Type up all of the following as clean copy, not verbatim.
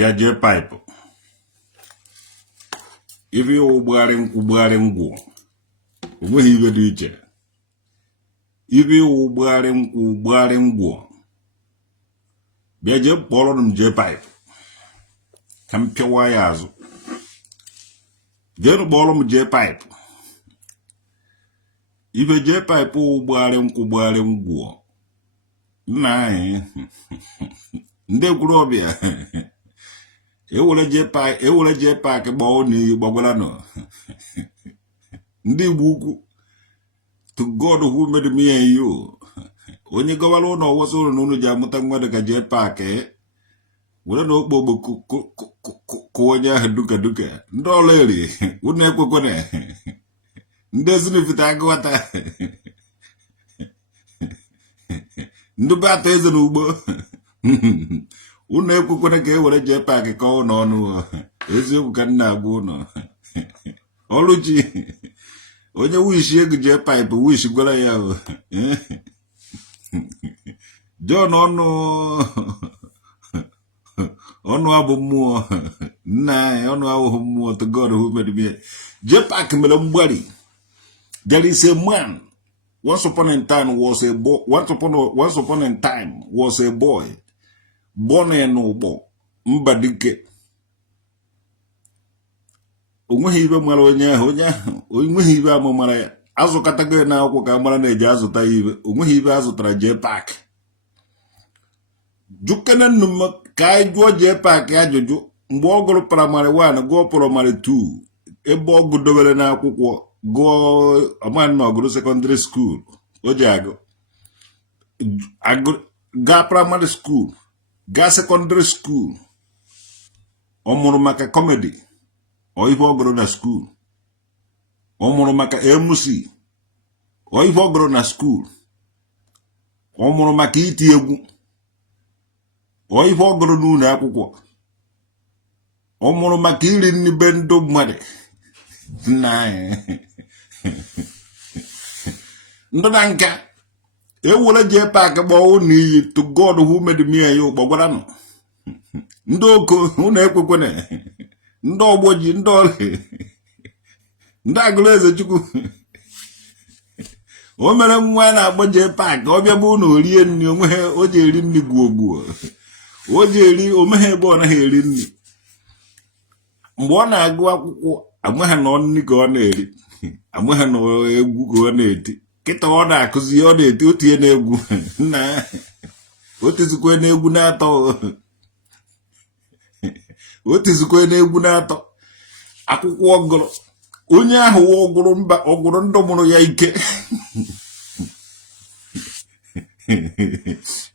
bịa Jpac ife ụgbagharị ngwụ onweghị ibe dị iche ife ụgbagharị ngwụ bịa je kpọrọ m Jpac ka m pịawa ya azụ jee kpọrọ m Jpac ife Jpac ụgbagharị ngwụ nna anyị ndị ekwurọbịa ewere Jpac gbaa n'iyi gbagwara nọ ndị Igbo ukwu to God who made me and you onye gọwara ụlọ ọwọsọ ụlọ na ụlọ ji amụta mmadụ ka Jpac were na okpogbo kụ onye ahụ duka ndị ọla eri ụnụ ekwekwana ndị ezinụfite agụwata ndị be atọ eze n'ugbo ụnụ ekwekwana ka e were Jpac ka ọ n'ọnụ eziokwu ka nna agwa ụnọ ọlụchi onye wishi ego Jpac wishi gwara ya John ọnụ abụ mmụọ nna anyị ọnụ ahụhụ mmụọ to God who made me. Jpac mere mgbari. There is a man once upon a time was a boy born in Igbo Mbadike. Onweghị ibe mara onye ahụ onweghị ibe amụ mara ya azụkatago na akwụkwọ ka mara na-eji azụta ibe onweghị ibe azụtara Jpac jukene nnụm ka anyị jụọ Jpac ajụjụ mgbe ọ gụrụ praịmarị 1 gụọ praịmarị 2 ebe ọ gụdobere na akwụkwọ gụọ ọman na ọgụrụ sekọndịrị skuul o ji gaa praịmarị skuul gaa sekọndịrị skuul ọ mụrụ maka kọmedi ọ ife ọ gụrụ na skuul ọ mụrụ maka MC ọ ife ọ gụrụ na skuul ọ mụrụ maka iti egwu ọ ife ọ gụrụ n'ụlọ akwụkwọ ọ mụrụ maka iri nri be ndụ mmadụ nna anyị ndụ na nka ewere Jpac gbaa ụnụ iyi to God who made me and you gbagwara nọ ndị oko ụnụ ekwekwana ndị ọgbọ ji ndị ọrịa ndị agụrụ eze chukwu o mere nwa na-agba Jpac ọ bịa bụ ụnụ orie nri onweghị o ji eri nri gwuo o ji eri omeghe ebe ọ naghị eri nri mgbe ọ na-agụ akwụkwọ amagha na nri ka ọ na-eri amagha na egwu ka ọ na-eti kịta ọ na-akụzi ọ na-eti otu ihe na-egwu nna otizikwe na-egwu na-atọ otizikwe na-egwu na-atọ akwụkwọ ọgụrụ onye ahụ ọgụrụ ndụ mụrụ ya ike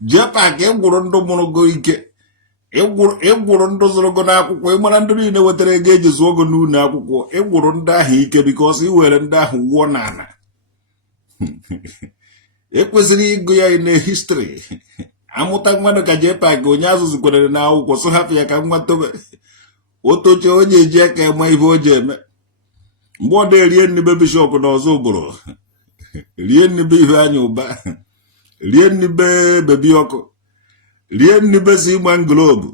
Jpac ịgwụrụ ndụ mụrụ go ike ịgwụrụ ndụ zụrụ go n'akwụkwọ ịmara ndị niile wetara ego eji zụọ go n'ụlọ akwụkwọ ịgwụrụ ndị ahụ ike bikọs i were ndị ahụ wụọ n'ala ekwesịrị ịgụ ya na histri amụta mmadụ ka Jpac onye azụzụkwarere na akwụkwọ so hapụ ya ka nwa tobe otoche onye eji aka eme ife o ji eme mgbe ọ na-erie nnibe bishọp na ọzọ ụbụrụ rie nnibe ihe anya ụba rie nnibe bebi ọkụ rie nnibe si ịgba nglobu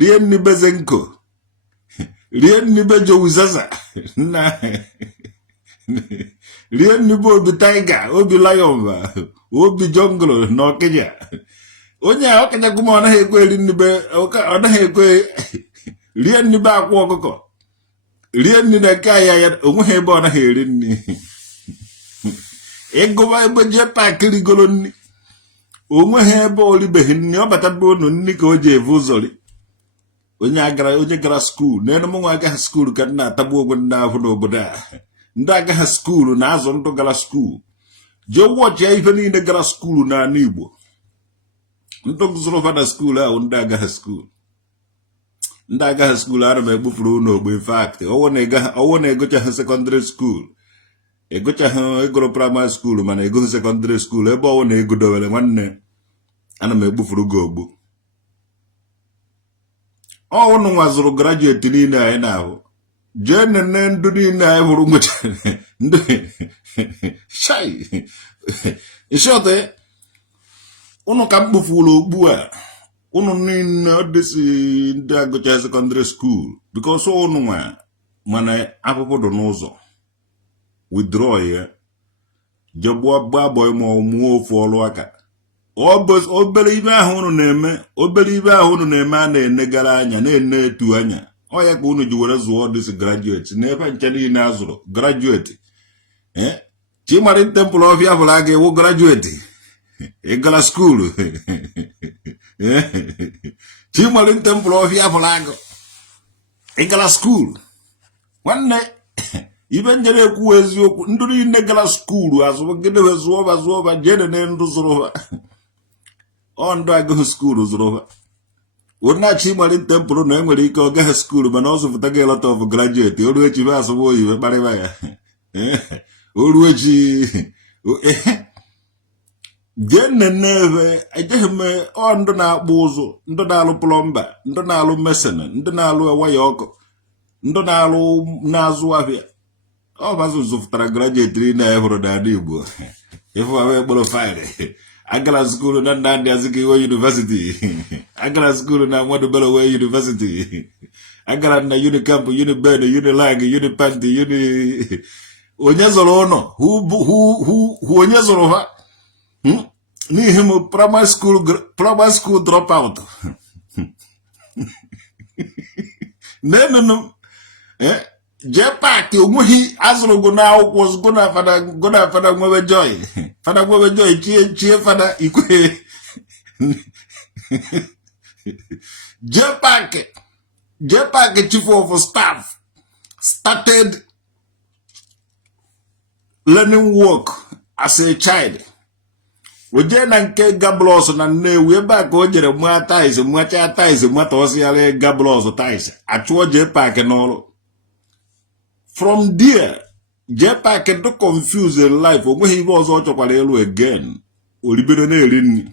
rie nnibe zenko rie nnibe jowizaza nna rie nnibe obi taiga obi lion obi jonglo na ọkịja onye a ọkịja gụma ọ naghị ekwe eri nnibe ọ naghị ekwe rie nnibe akwa ọkụkọ rie nri na nke ahịa ya onweghị ebe ọ naghị eri nri ịgụba ebe Jpac rigoro nri onweghị ebe o ribeghị nri ọ batabe ụnụ nri ka o ji evu ụzọri onye gara skuul n'elu mụnwa agaghị skuul ka nna atagbu ogwe ndị ahụ n'obodo a ndị agaghị skuul na-azụ ndụ gara skuul jee wọchị ya ife niile gara skuul n'ala Igbo ndụ zụrụ fada skuul ahụ ndị agaghị skuul ana m egbufuru ụlọ ogbe faktị ọwụ na-egochaghị sekọndịrị skuul egochaghị egoro praịmarị skuul mana egoghị sekọndịrị skuul ebe ọwụ na-egodowere nwanne ana m egbufuru gị ogbu ọwụnụ nwa zụrụ grajueti niile anyị na-ahụ jee nene ndụ niile anyị hụrụ nwechara ndị shai ịshọta ụnụ ka m kpufuru ogbu a unu niile dịsi ndị agụcha secondary school because unu nwa mana akwụkwọ dị n'ụzọ withdraw ya jegbuo gbaa ma ọmụọ ofu ọrụ aka obere ibe ahụ unu na-eme a na-enegara anya na-ene etu anya ọ ya ka unu ji were zụọ dịsi graduate n'ebe nche niile a zụrụ graduate Chimarin Temple of Yavula ga-ewu graduate ịgala skuulu Chimarin Temple of Yavula ịgala skuulu nwanne ibe njere ekwu eziokwu ndụ niile gara skuulu azụ gịnị zụọba jede na ndụ zụrụ ha ọ ndụ agụghị skuulu zụrụ ha onye Chimarin Temple na enwere ike ọ gaghị skuulu mana ọ zụpụta gị lot of graduate oru echi be asụba oyibo kparịba ya oru echi Geneve, I just me on the Nabuzo, Ndanalu Plumba, Ndanalu Messon, Ndanalu Wayoko, Ndanalu Nazuavia. All of us graduate in ever than Igbo. If I were able to find it, I got a school in Nandazikiwa University. I got a school in Wadabella University. I got a Unicamp, Unibed, Unilag, Unipanti, Uni Onyazolono, who Onyazolova. Ni him primary school dropout. No. Jpac, he Azro Gunao was gonna father mother joy. Father mother joy, cheer father equi. Jpac, chief of staff, started learning work as a child. Oje na nke gablos na Nnewi ebe a ka o jere mwacha tais nwata osiara gablos tais achụọ Jpac n'ọrụ. From there Jpac do confuse in life onweghị ibe ọzọ ọ chọkwara elu again oribido na-eri nri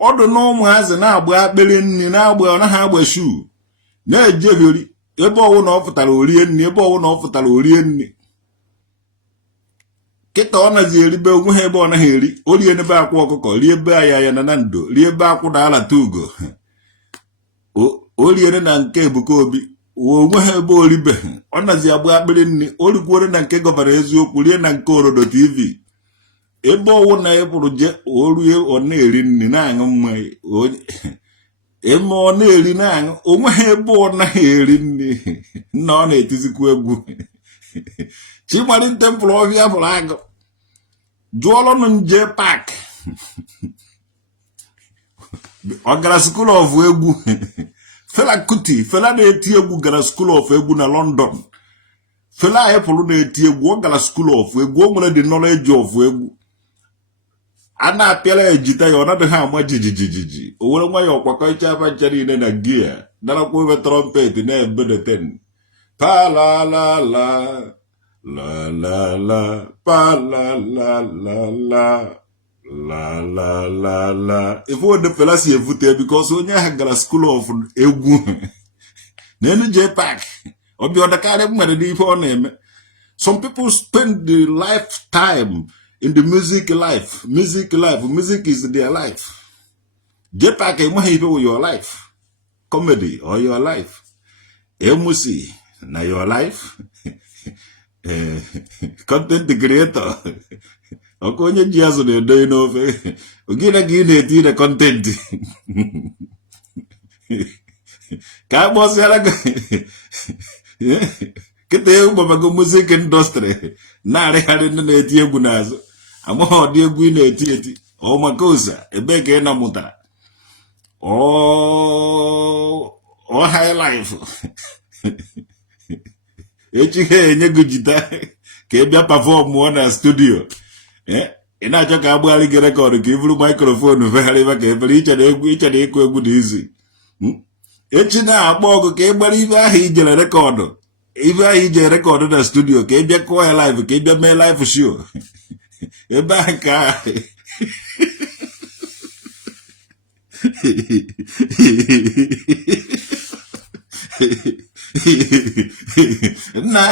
ọdụ na ụmụazị na-agba akpịrị nri na-agba ọ naghị agba shu na-ejebiri ebe ọwụ na ọ fụtara orie nri Kịta ọ nazi eribe onwe ebe ọ naghị eri orie n'ebe akwa ọkụkọ rie ebe ya na ndụ rie ebe akwụ na ala tugo orie na nke Ebuka Obi onwe ebe oribe ọ nazi agba akpịrị nri origwore na nke gọvanọ eziokwu rie na nke Orodo TV ebe ọwụ na ịpụrụ je orie ọ na-eri nri na-aṅụ mmanya eme ọ na-eri na-aṅụ onwe ebe ọ naghị eri nri na ọ na-etizikwa egwu Chimarin Temple of Yavula Jolon Jpac Ogara School of Egwu Fela Kuti Fela na-eti egwu gara School of Egwu na London Fela Apple na-eti egwu Ogara School of Egwu o nwere the knowledge of egwu a na-apịara ejita ya ọ na-adịghị ama jijijiji o were nwa ya ọkwakọ iche afa nche niile na gia darakwa ebe trumpet na-ebedeten pa la la la La la la pa la la la la la la la la. If we the fellas here vote because onye ha gara school of egwu na enu Jpac obi odakare nwere dị ife ọ na-eme. Some people spend the lifetime in the music life. Music is their life. Jpac enweghị ife with your life. Comedy or your life. MC na your life. Content creator ọkụ onye ji azụ na-edo n'ofe ogine gị na-eti na content ka agbọsịara gị kịta egwu gbamago music industry na-arịgharị ndị na-eti egwu n'azụ amaghị ọdị egwu ị na-eti ọ maka ụsa ebe ka ị na mụtara ọ high life echi enye gị jita ka ị bịa perform na studio ị na-achọ ka agbagharị gị rekọdụ ka ị bụrụ microphone fegharịba ka efere iche na ịkụ egwu na izi echi na-akpọ ọgụ ka ị gbara ibe ahụ ije rekọdụ na studio ka ị bịa kụọ ya live ka ị bịa mee live show ebe ahụ ka na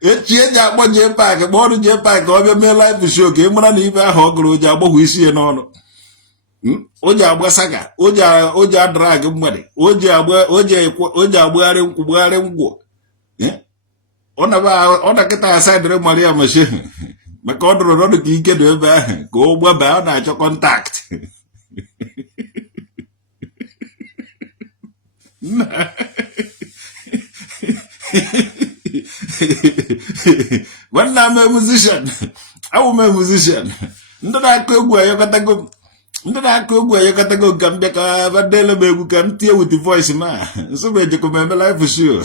echi eji akpọ Jpac kpọọ ọrụ Jpac ka ọ bịa mee live show ka ị mara na ibe ahụ ọ gụrụ ji agbọghọ isi ya n'ọnụ Oji agba saga, oji adrag mmadụ, oji agbagharị gbagharị ngwọ. Ọ na kịta asaidịrị Maria Mashe maka ọ dụrụ ọdụ ka ike dị ebe ahụ ka ọ gbaba, ọ na-achọ kọntakt. Nwanne m musician, awụ m musician. Ndị na-akụ egwu ayọkọtago ka m bịa ka badele m egwu ka m tie with the voice ma nso m ejekọ m eme live show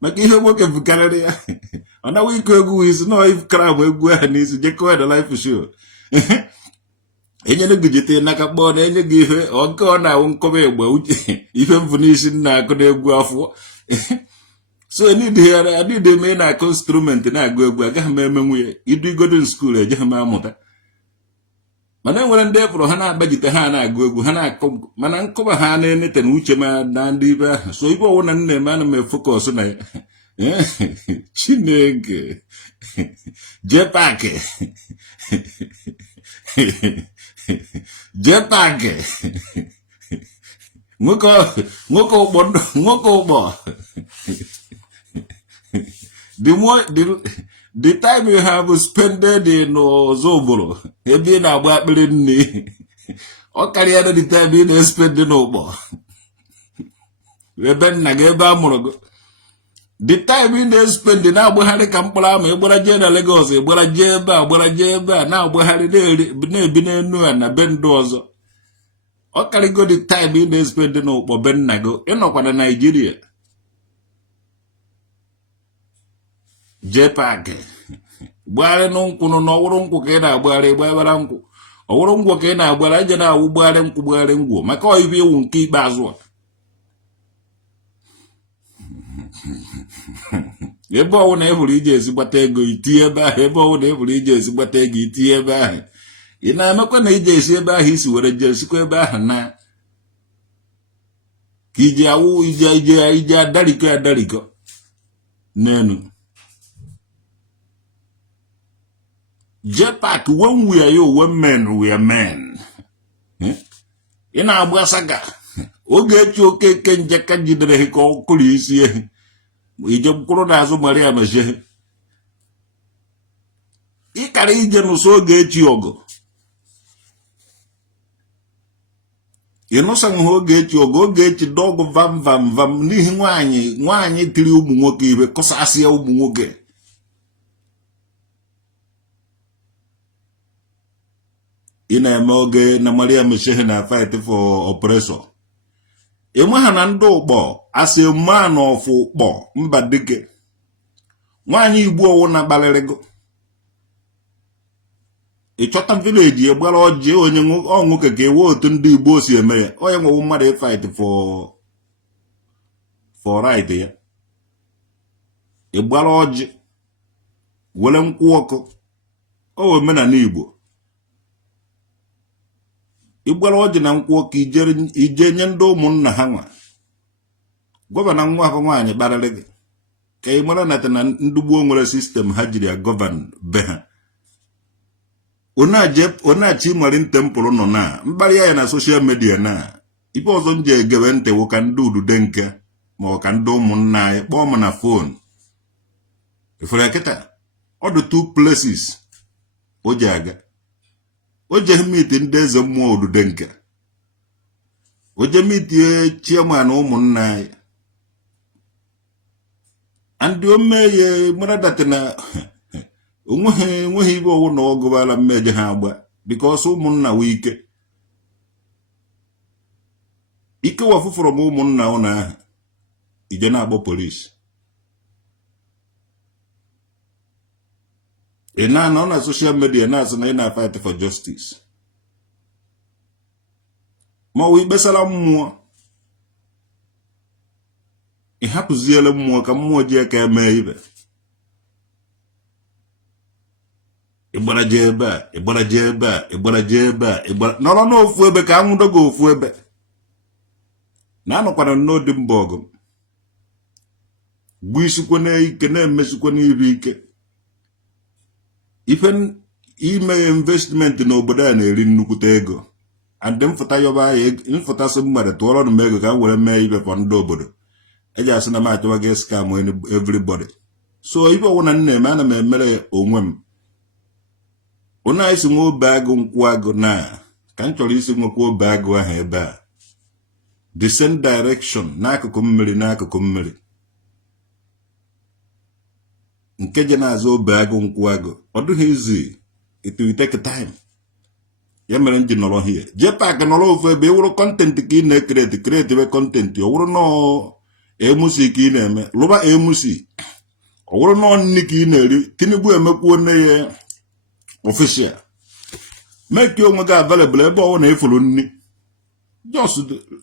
maka ihe nwoke bukarịrị ya. Ọ nawa ịkụ egwu isi na ifukara m egwu ahụ n'isi jekọọ na live show. Enyere gị jite n'aka kpọọ na enye gị ihe ọnke ọ na-awụ nkọba egbe uche ihe mfụ n'isi na-akụ n'egwu afọ. So adịdị eme na-akụ instrument na-agụ egwu agaghị m eme nwunye idu igodo skuul ejeghị m amụta. Mana enwere ndị efọrọ ha na-agbajite ha na-agụ egwu ha na-akụ, mana nkọba ha na-enete na uche ma na ndị ibe ahụ. So ibe ọwụ na nna eme ana m efokọs na ya. Chineke Jpac Jpac nwoke ụgbọ. The time you have spent in Zoboro, ebe na-agba akpịrị nne, ọ karịa the time ị na-spend n'ụgbọ ebe nna gị ebe a mụrụ gị. The time ị na-spend na-agbagharị ka mkpụrụ ama ịgbara jee na Lagos, ịgbara jee ebe a na-agbagharị na-ebi n'enu a na be ndụ ọzọ. Ọ karịgo the time ị na-spend n'ụkpọ be nna gị ịnọkwa na Nigeria. Jpac gbagharị n'nkwụ nọ n'ọwụrụ nkwụ ka ị na-agbagharị gbaghara nkwụ, ọwụrụ ngwọ ka ị na-agbara ije na-awụ gbagharị ngwọ maka ibe iwu nke ikpeazụ a. Ebe ọwụ na ehụrụ ije esi gbata ego itinye ebe ahụ, ebe ọwụ na ehụrụ ije esi gbata ego itinye ebe ahụ. Ị na-emekwa na ije esi ebe ahụ isi were jee sikwa ebe ahụ na ka iji awụ ije adarikọ n'enu. Jpac, when we are you, when men, we are men. Ị na-agba saga oge echi okeke njeka jidere ka ọ kụrụ isi ehi ije mkpụrụ n'azụ Maria Mashe. Ị kara ije n'ụsọ oge echi ọgụ. Ị nụsa ha oge echi ọgụ, oge echi dọgụ vam n'ihi nwaanyị tiri ụmụ nwoke ibe kọsasịa ụmụ nwoke. Ị na-eme oge na Maria Mashe na fight for oppressor. Enwe ha na ndị ụkpọ asị man of ụkpọ mba dike. Nwaanyị Igbo ọwụ na gbalịrịgo. Ị chọta village egbara ọjị onye nwoke ka ewe otu ndị Igbo si eme ya. Onye nwewu mmadụ fight for right ya. Egbara ọjị were nkwụ ọkụ. O omenala Igbo. Igbara ọjị na nkwụ ọkụ ije nye ndị ụmụnna ha nwa. Gọvanọ nwa afọ nwaanyị kparịrị gị ka ị mara na ndị gboo nwere sistem ha jiri ya gọvan be ha. Onachi Marin Temple nọ na mkparị ya na soshal media na ibe ọzọ nje egebe ntewo ka ndị udude nke ma ọ ka ndị ụmụnna anyị kpọọ m na fon. Ifere kịta ọ dị 2 places o ji aga. O je meet ndị eze mmụọ udude nke. O je meet chairman ụmụnna anyị. And o mee mara dat na onweghị ibe ọwụ na ọ gụbara mmeje ha agba because ụmụnna wee ike wafụfụrụ m ụmụnna ụnụ ahụ ije na-akpọ polisi. Ị na-anọ na social media na-asị na ị na-fight for justice. Ma ọ ikpesara mmụọ. Ị hapụziele mmụọ ka mmụọ ji aka eme ibe. Ịgbara jee ebe a, ịgbara jee ebe a, ịgbara jee ebe a, nọrọ n'ofu ebe ka anwụdo gị ofu ebe. Na-anọkwara n'odi mba ọgụ. Gbu isikwa n'ike na-emesikwa n'iru ike. Ife ime investment n'obodo a na-eri nnukwute ego. and them fụta yoba infụta sị mmadụ tụọrọ nụ ego ka m were mee ibe for ndị obodo eji asị na m achọwa gị scam everybody. So ibe ọwụna m na-eme ana m emere onwe m onye anyị si nwe obe agụ nkwụ agụ na ka m chọrọ isi nwekwa obe agụ ahụ ebe a the same direction n'akụkụ mmiri nke je na-azụ obe agụ nkwụ agụ ọ dịghị izi it will take time. Ya mere nji nọrọ hie Jpac nọrọ ofu ebe ịwụrụ content ka ị na-ekreti we content ọ wụrụ nọ AMC ka ị na-eme lụba AMC ọ wụrụ nọ nni ka ị na-eri Tinubu emekwuo nne ya official make onwe gị available ebe ọ na-efuru nni just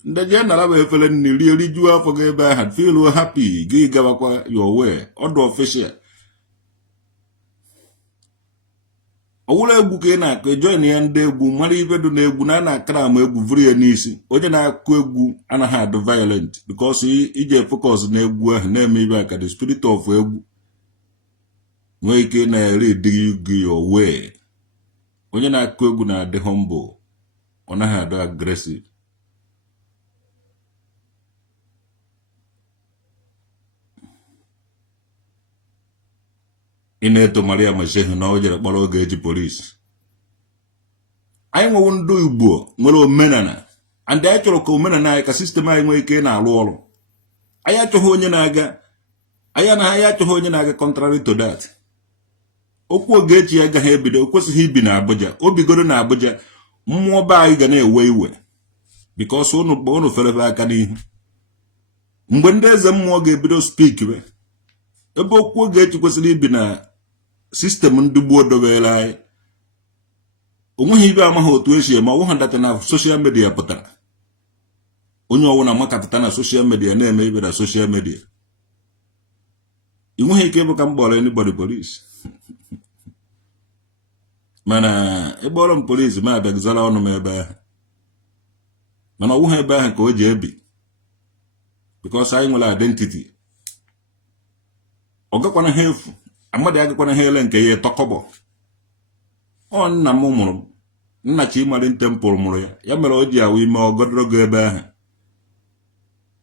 ndị je nara bụ efere nni rie rijuo afọ gị ebe ahụ feel happy gị gabakwa your way ọdụ official. Ọwụrụ egwu ka ị na-akụ ejoin ya ndị egwu mara ibe dị n'egwu na a na-akara ama egwu vụrụ ya n'isi onye na-akụ egwu anaghị adụ violent because ije focus na egwu ahụ na-eme ibe aka the spirit of egwu nwee ike na-ere edighị gị owe. Onye na-akụ egwu na-adị humble ọ naghị adụ aggressive. Ị na-eto Maria Mashehu na o jere kpọrọ oge eji polisi. Anyị nwewu ndị Igbo nwere omenala and anyị chọrọ ka omenala anyị ka sistem anyị nwee ike na-arụ ọrụ. Anyị achọghị onye na-aga contrary to that. Okwu Ogechi agaghị ebido o kwesịghị ibi na Abuja o bigoro na Abuja mmụọ be anyị ga na-ewe iwe because unu ferebe aka n'ihu mgbe ndị eze mmụọ ga-ebido speak ebe okwu Ogechi kwesịrị ibi na sistem ndị gboo dobere anyị. Onweghị ibe amaghị otu esi eme ọwụ ha data na social media pụtara onye ọwụ na makapụta na social media na-eme ibe na social media. Ị nweghị ike ịbụ ka m kpọrọ anybody police mana ịkpọrọ m police ma abịagizara ọnụ m ebe ahụ mana ọwụ ha ebe ahụ ka o ji ebi because anyị nwere identity. Ọ gakwana ha efu amadị agakwana ha ele nke ya tọkọbọ. Ọ nna m mụrụ m nna Chimari Temple mụrụ ya ya mere o ji awụ ime ọgọdọrọgo ebe ahụ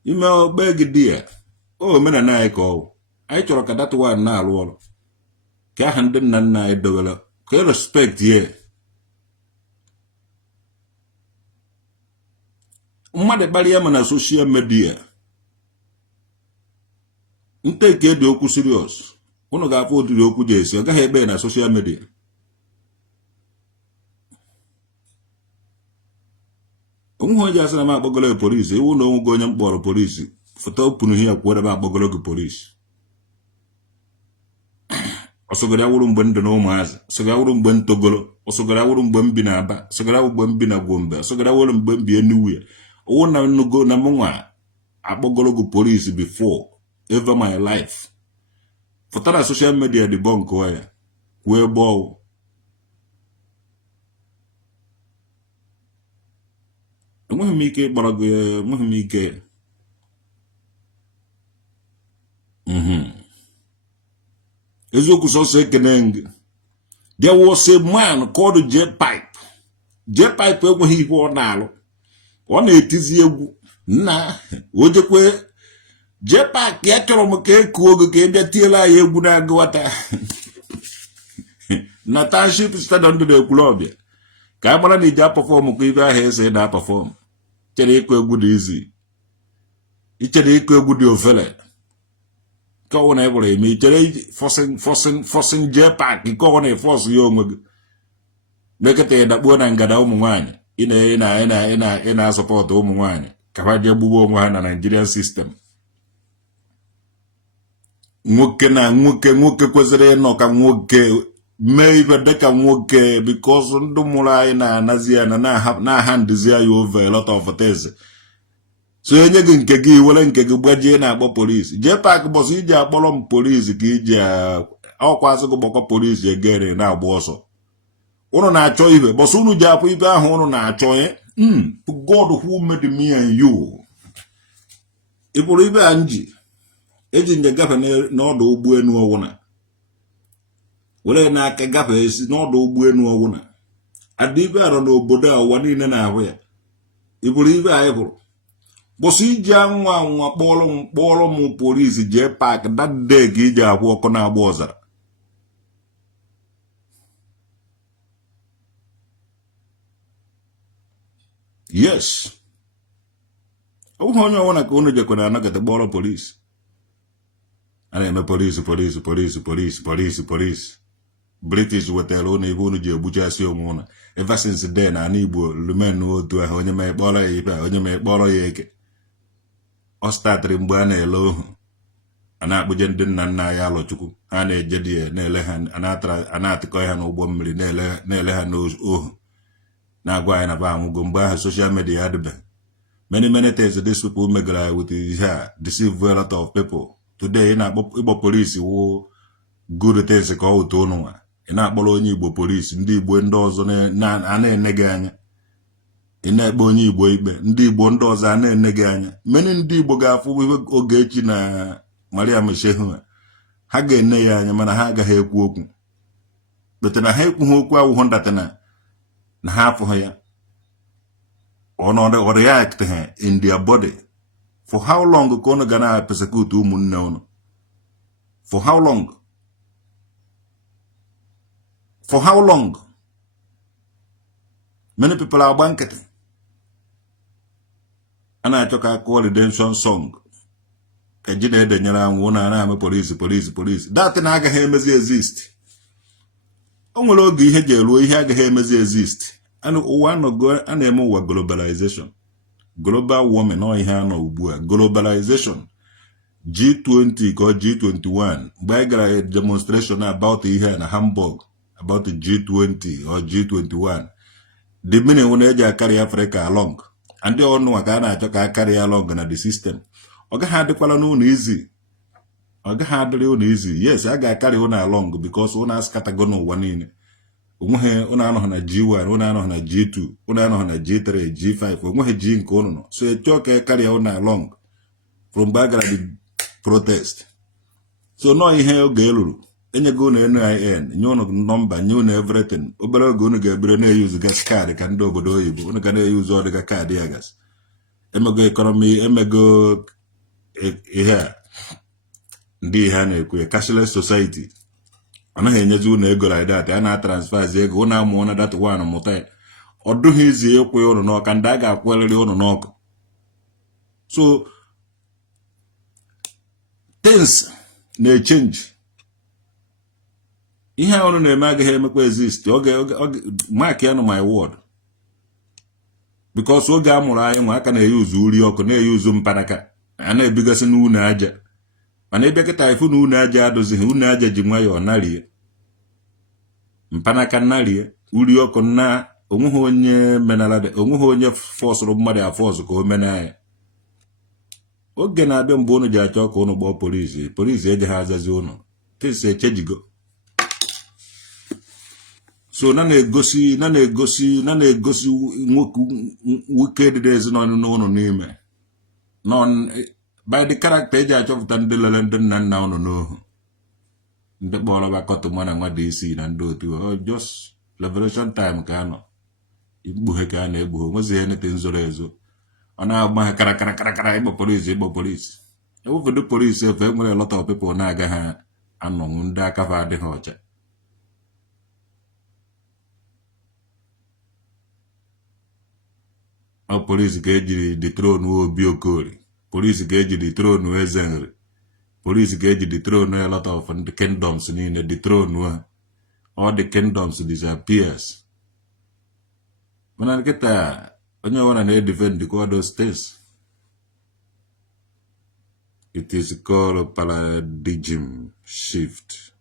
ime ogbe gị dị ya omenala anyị ka ọwụ. Anyị chọrọ ka that one na-arụ ọrụ ka aha ndị nna nna anyị dowere ka e respect ya. Mmadụ kparịa ma na social media nteke dị okwu serious unu ga-afụ ụdịrị okwu ji esi ọ gaghị ebe na social media. Onweghị onye asị na m akpọgolo polisi iwu na onwego onye mkpọrọ polisi foto opunu ihe kwuo ebe akpọgolo gị polisi. Ọsọgara wụrụ mgbe ndụ na ụmụazị ọsọgara wụrụ mgbe ntogolo ọsọgara wụrụ mgbe m bi na Aba ọsọgara wụrụ mgbe m bi na Gombe ọsọgara wụrụ mgbe m bi Enuwe owu na nnugo na mụnwa akpọgolo gị polisi before ever my life. Foto na social media dị bọnk ya wee gbọọ. Enweghị m ike ịkpọrọ gị enweghị m ike. Eziokwu sọsọ ekene gị. There was a man called Jpac. Jpac enweghị ihe ọ na-alụ ọ na-etizi egwu nna ojekwe Jpac ya chọrọ m ka ekuo oge ka ị bịa tiela anyị egwu na-agụwata na township stadium dị n'Ekwulọbịa ka a mara na iji apọfọm ka ibe ahụ ese na apọfọm. Chere ịkụ egwu dị izi ichere ịkụ egwu dị ofele ka ọ na ebere eme ichere forcing Jpac ka ọ na-efọs ya onwe gị lekọta ya dakpuo na ngada ụmụ nwaanyị ị na-asọpọtụ ụmụ nwaanyị ka ha jee gbugbo onwe ha na Nigerian system. Nwoke na nwoke kwesịrị ịnọ ka nwoke mee ibe dịka nwoke because ndị mụrụ anyị na-anazi ya na-aha nduzi ya over a lot of things. So enye gị nke gị were nke gị gbajie na-akpọ polisi. Jpac bọsụ iji akpọrọ m polisi ka iji ọkwa asị gị gbakọ polisi egere na-agba ọsọ. Unu na-achọ ibe bọsụ unu ji apụ ibe ahụ unu na-achọ ya. God who made me and you. Ị pụrụ ibe a nji eji nje gafe n'ọdụ ụgbọelu ọwụna were n'aka gafe esi n'ọdụ ụgbọelu ọwụna adịbe arọ n'obodo a ụwa niile na-ahụ ya iburu ibe anyị hụrụ bọsụ iji anwa kpọrọ m polisi Jpac that day ka iji abụ ọkụ na-agba ọzara. Yes. Ọ bụghị onye ọwụna ka unu jekwana anọkọta kpọrọ polisi. A na-eme polisi. British wetara unu ibe unu ji egbuchasị onwe unu. Ever since then na Igbo lumen otu ahụ onye ma kpọrọ ya ibe onye ma kpọrọ ya eke. Ọ startịrị mgbe a na-ele ohu. A na-akpụje ndị nna nna ya alọchukwu. Ha na-eje di ya na-ele ha a na-atịkọ ha n'ụgbọ mmiri na-ele ha n'ohu. Na-agwa anyị na ba amụgo mgbe ahụ social media adịbeghị. Many things these people megara with here deceive a lot of people. Today na Igbo police wo good things ka o to nwa. Ina akpọrọ onye Igbo police ndị Igbo ndị ọzọ na-ene gị anya. Ina ekpe onye Igbo ikpe ndị Igbo ndị ọzọ na-ene gị anya. Many ndị Igbo ga-afụ oge echi na Maria Meshehu ha ga-ene ya anya mana ha agaghị ekwu okwu. Bete na ha ekwu okwu awụhụ ndatana na ha afụghị ya. Or react in their body. For how long kono gana persecute umunne ono? For how long? For how long? Many people are banqueting. And I took a redemption song. Kajine de nyara wona na ame police. That na aga emezi exist. Onwere oge ihe je ruo ihe aga emezi exist. And one go and globalization. Global warming or here no globalization. G20 or G21. By a demonstration about here in Hamburg about the G20 or G21. The meaning when they carry Africa along. And they all know I can carry along in the system. Oga had the no easy. Oga had the easy. Yes, I got carry on along because one has catagono one in. Una ano na G1, una ano na G2, una ano na G3, G5, unwe G nke ono no. So etoke carry on along from background protest. So no ihe oge eluru. Enye go na NIN, nyo no number, nyo na everything. Obere oge unu ga-ebere na-use gas card ka ndị obodo oyibo. Unu ga na-use ọdịga card ya gas. Emego economy, emego ihe ndị ihe na-ekwe cashless society. Anaghị enyezi unu ego like that. A na-transfer ego unu amụọ na that one mụta. Ọ dụghị izi ekwe unu n'ọka ndị a ga-akweliri unu n'ọkụ. So things na-echange. Ihe unu na-eme agaghị emekwa exist. Mark ya no my word. Because oge amụrụ anyị nwa aka na-eyuzu uri ọkụ na-eyuzu mpanaka. A na-ebigasị n'unu aja. Mana ebe kịta ifu na unu aja adụzighị unu aja ji nwayọọ narie. Mpanaka narie. Uri ọkụ na onweghị onye menalade. Onweghị onye fọsụrụ mmadụ afọsụ ka o mena ya. Oge na-abịa mgbe unu ji achọ ka unu gbaa polisi. Polisi ejeghị azazi unu. Things echejigo. So na na-egosi wicked days n'ọnụ n'ime. By the character eji achọpụta ndị lele ndị nna nna unu n'ohu. Ndị kpọrọ bakọtụ mana nwa dị isi na ndị otu. Just liberation time ka anọ. Ikpughe ka a na-egbughe. Nwezi anything zoro ezo. Ọ na-agba ha kara ịgba polisi. Ewufodo polisi efe enwere a lot of people na-aga ha anọnwụ ndị aka fa adịghị ọcha. Ọ polisi ka ejiri dethrone Obi Okori. Polisi ka ejiri dethrone Ezenri. Polisi ka ejiri dethrone a lot of the kingdoms niile dethrone. All the kingdoms disappears. Mana nkịta onye ọbụla na-defend all those states. It is called paradigm shift.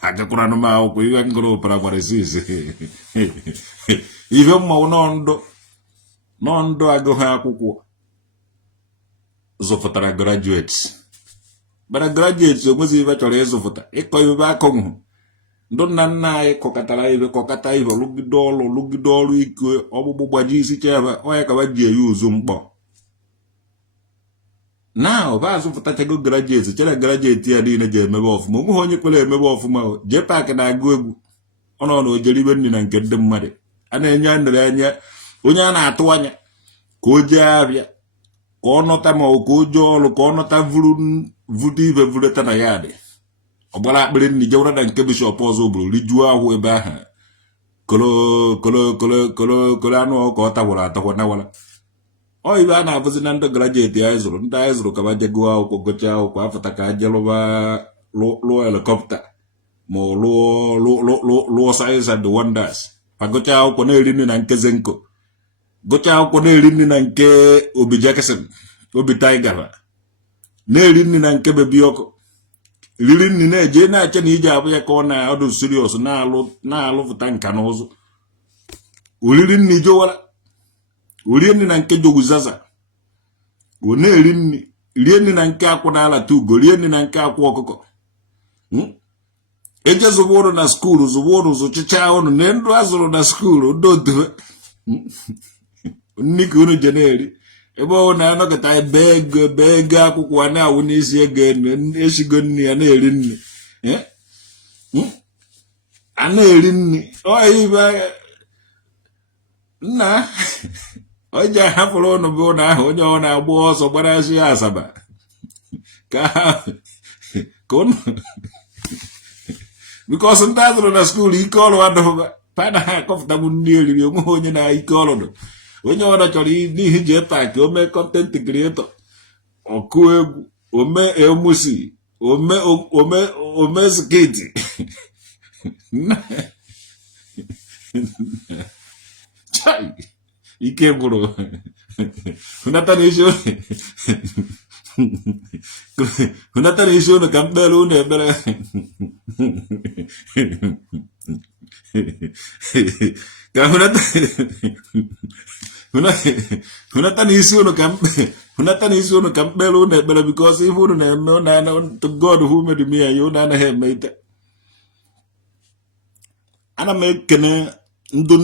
Agakwara no ma akwụkwọ ihe ngoro paraparesis. Ihe mma n'ọndụ agụghị akwụkwọ. Zụfụtara graduates. Bara graduates onwezi ibe chọrọ ịzụfụta. Ịkọ ibe akọghụ. Ndị nna nna anyị kọkata ibe lụgide ọrụ ike ọgbụgbụ gbaji isi chebe onye ka ba ji eyi uzu mkpọ. Now ba azụfụtachago graduates chere graduate ya niile ji emebe ọfụma. Onweghị onye kwere emebe ọfụma. Jpac na-agụ egwu. Ọ nọ ojeribe nri na nke ndị mmadụ. A na-enye ndere anya onye a na-atụ anya o jee abịa ka ọ nọta ma ọ ka o jee ọrụ ka ọ nọta vudu ibe vuleta na ya dị ọ gbara akpịrị nri jewara na nke bishọp ọzọ bụrụ rijuo ahụ ebe ahụ kolo anụ ọkụ ọ tagwara atagwa nawara ọ ibe a na-abụzi na ndị grajueti anyị zụrụ ndị anyị zụrụ ka ba je gụọ akwụkwọ gụchaa akwụkwọ afọta ka aje lụọ helikọpta ma lụọ Science and Wonders ma gụchaa akwụkwọ na-eri nri na nke Zenko gụchaa akwụkwọ na-eri nri na nke Obi Jackson Obi Tiger na-eri nri na nke bebi ọkụ riri nri na-eje na-ache na ije abụ ya ka ọ na-ọdụ serious na-alụpụta nka na ụzụ oriri nri jowara orie nri na nke Joguzaza o na-eri nri rie nri na nke akwụ na alata ugo rie nri na nke akwụ ọkụkọ eje zụba ụrụ na skuulu zụba ụrụ zụchichaa ụnụ na ndụ azụrụ na skuulu dodobe nri ka unu je na-eri ebe ọ na-anọkọta bee ego akwụkwọ a na-awụ n'isi ego esigo nri ya na-eri nri a na-eri nri nna o ji ahapụrụ ụnụ bụ ụnụ ahụ onye ọ na-agba ọsọ gbarazi ya Asaba ka ụnụ bikos ndị azụrụ na skuulu ike ọrụ adọba pana ha akọpụtagbu nri eriri onweghị onye na ike ọrụ dụ onye ọrụ chọrọ n'ihi Jpac ome kọntent kreatọ ọkụ egwu ome emusi ome skiti ike gwụrụ hunata na isi unu ka mkpere unu ekpere ka hunata na isi unu ka mkpere unu ekpere because ife unu na-eme to God who made me and you anaghị eme ite. Ana m ekene ndụ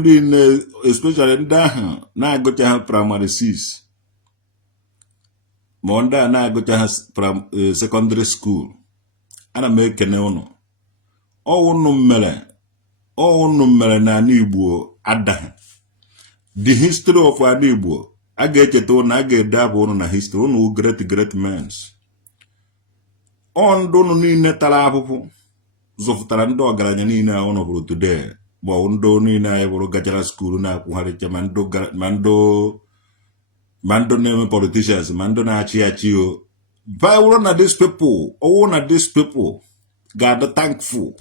niile especially ndị ahụ na-agụcha ha primary 6 ma ndị a na-agụcha ha secondary school. Ana m ekene unu unu mere na ala Igbo ada the history of ala Igbo a ga-echeta unu a ga-ede abụ unu na history unu great men ndụ unu niile tara ahụhụ zụfụtara ndị ọgaranya niile a unu bụrụ today ma ndụ niile anyị bụrụ gachara skuulu na-akwụgharịcha ma ndụ na-eme politicians ma ndụ na-achị achị o bawụrụ na these people ga-adị thankful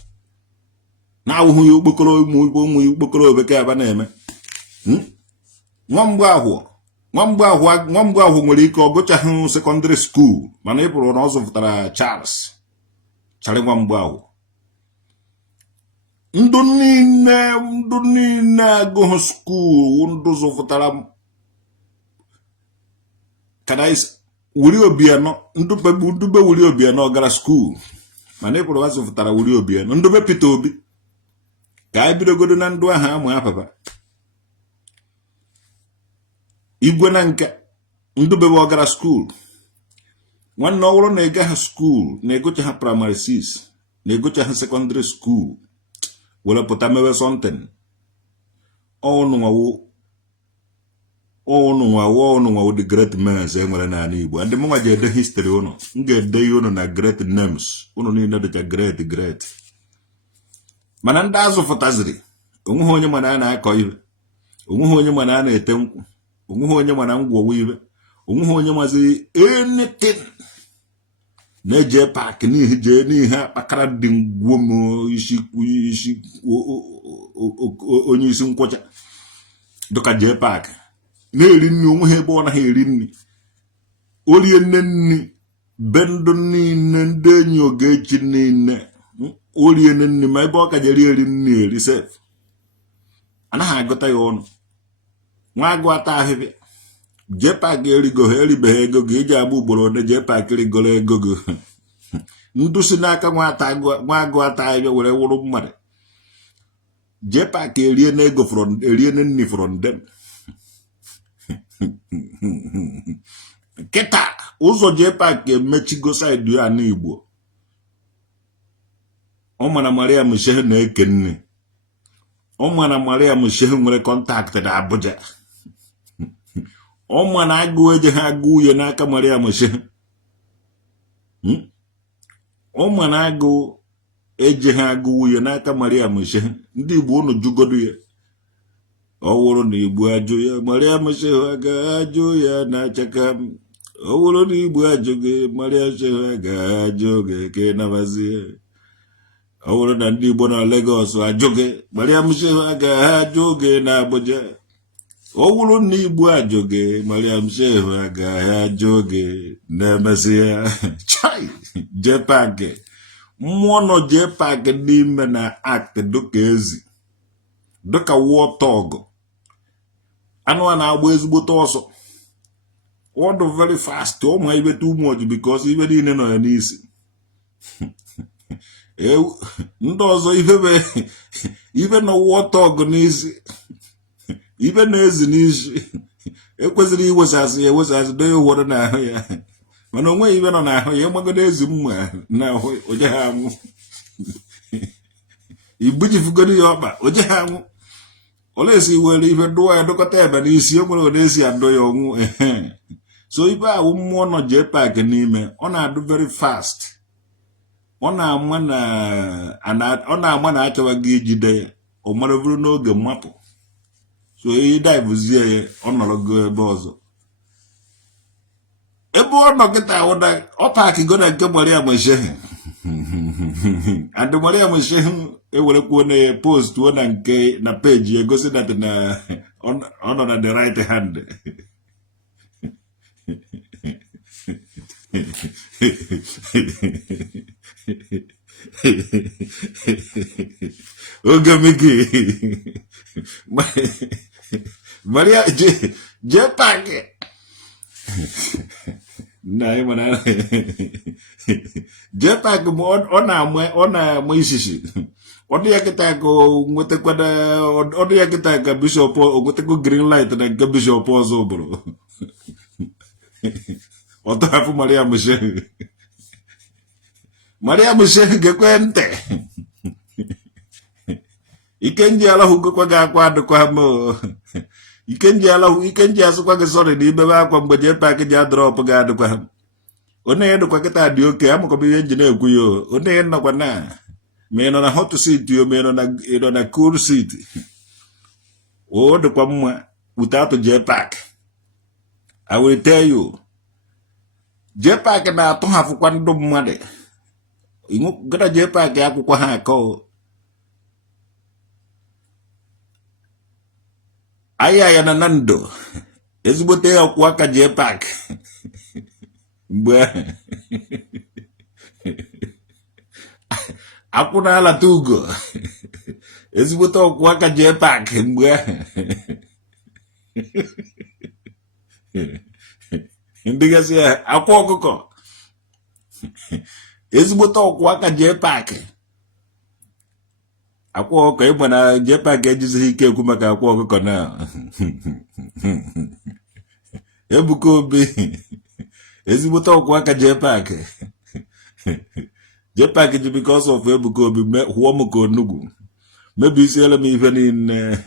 na awụhụ ya ụmụ okpokoro bekee aba na-eme nwamgbe ahụ nwere ike ọ gụchaghị secondary school mana ị bụrụ na ọ zụfụtara Charles nwamgbe ahụ ndụ niile agụghị skuul ndụ zụfụtara wuri Obianọ ndube wuri Obianọ gara skuul mana ị bụrụ na zụfụtara wuri Obianọ ndube Peter Obi ka anyị bidogodo na ndụ ahụ amụ ya papa igwe na nka ndube bụ ọgara skuul nwanne ọ bụrụ na ị gaghị skuul na egocha ha primary 6 na egocha ha secondary school were pụta mewe something ọnụ nwawo the great men enwere n'ala Igbo ndị mụnwa ji ede history unu m ga-ede ya unu na great names unu niile dịcha great mana ndị azụfụtaziri onweghị onye mana a na-akọ ibe onweghị onye mana a na-ete nkwụ onweghị onye mana ngwọwa ibe onweghị onye mazi anything na-eje pak n'ihe akpakara dị ngwom isi onye isi nkwọcha dịka Jpac na-eri nri onwe ha ebe ọ naghị eri nri orie nri be ndụ niile ndị enyi Ogechi niile orie nri ma ebe ọ ka jere eri nri eri sef anaghị agụta ya ọnụ nwa agụ ata ahịhịa Jpac eribeghị ego gị iji agba ugboro one Jpac rigoro ego gị ndụ si n'aka nwa agụ ata ahịhịa were wụrụ mmadụ Jpac erie nri from them kịta ụzọ Jpac emechigo saịdị ya n'Igbo ọ mana Mariam Shehu na-eke nri ọ mana Mariam Shehu nwere kọntaktị na Abuja ọma na agụ eje ha agụ uye n'aka Mariam Shehu. Ọma na agụ eje ha agụ uye n'aka Mariam Shehu. Ndị Igbo unu jugodu ya. Ọ wụrụ na Igbo ajụ ya, Mariam Shehu agaghị ajụ ya n'achaka m. Ọ wụrụ na Igbo ajụ gị, Mariam Shehu agaghị ajụ gị ka ị nabazie. Ọ wụrụ na ndị Igbo na Lagos ajụ gị, Mariam Shehu agaghị ajụ gị na Abuja. Ọ wụrụ na Igbo ajụ gị, Mariam Shehu agaghị ajụ gị na-emesịa. Chai! Jpac. Mmụọ nọ Jpac n'ime na act dịka ezi. Dịka war thug. Anụ a na-agba ezigbote ọsọ. Ọ dị very fast. Ọ ma ibe too much because ibe niile nọ ya n'isi. Ndị ọzọ ibe nọ war thug n'isi. Ibe na-ezi n'isi. Ekwesịrị iwesasị ya ewesasị do ya ụwọrọ n'ahụ ya. Mana onwe ibe nọ n'ahụ ya ịmagodo ezi mma n'ahụ oje ha anwụ. Ibujifugodo ya ọkpa oje ha anwụ. Olesi were ife dụwa ya dọkọta ebe n'isi o nwere ọ na-esi adọ ya ọnwụ. So ibe ahụ mmụọ nọ Jpac n'ime ọ na-adụ very fast. Ọ na-ama na achọwaghị ijide ya ọ mara bụrụ n'oge mmapụ. So eyi divezie ya ọ nọrọgo ebe ọzọ. Ebe ọ nọ kịta ọ pakigo na nke Mariam Shehu. And Mariam Shehu ewerekwuo na ya postuo na nke na peji ya gosi na ọ nọ na the right hand. Oge miki Maria Jpac na imana Jpac ọ na-ama isisi. Ọ dị ya kịta ka nwetekwada ọ dị ya kịta ka bishọp o nwetekwa green light na nke bishọp ọzọ bụrụ. Ọ tọhapụ Mariam Shehu. Mariam Shehu gekwe ntị. Ikenji alahu gokwa ga akwa adịkwa m. Ikenji asụkwa gị sọrị na ibebe akwa mgbe Jpac ji adrọpụ ga adịkwa ha. Onye ya dịkwa kịta dị oke amụkọba ihe nji na-ekwu ya. Onye ya nọkwa na ma ị nọ na hot seat yo ma ị nọ na cool seat. O dịkwa mma without Jpac. I will tell you. Jpac na-atụhapụkwa ndụ mmadụ. Gada Jpac akwụkwọ ha akọ. Aya ya na ndụ. Ezigbote ya ọkwụ aka Jpac. Mgbe akwụ na alata ugo. Ezigbote ọkwụ aka Jpac mgbe ndị gasị ya akwa ọkụkọ. Ezigbote ọkwụ aka Jpac. Akwa ọkụkọ ịgba na Jpac ejizighị ike ekwu maka akwa ọkụkọ na. Ebuka Obi. Ezigbote ọkwụ aka Jpac. Jpac ji because of Ebuka Obi hụọ m ka onugwu. Mebisiela m ife niile.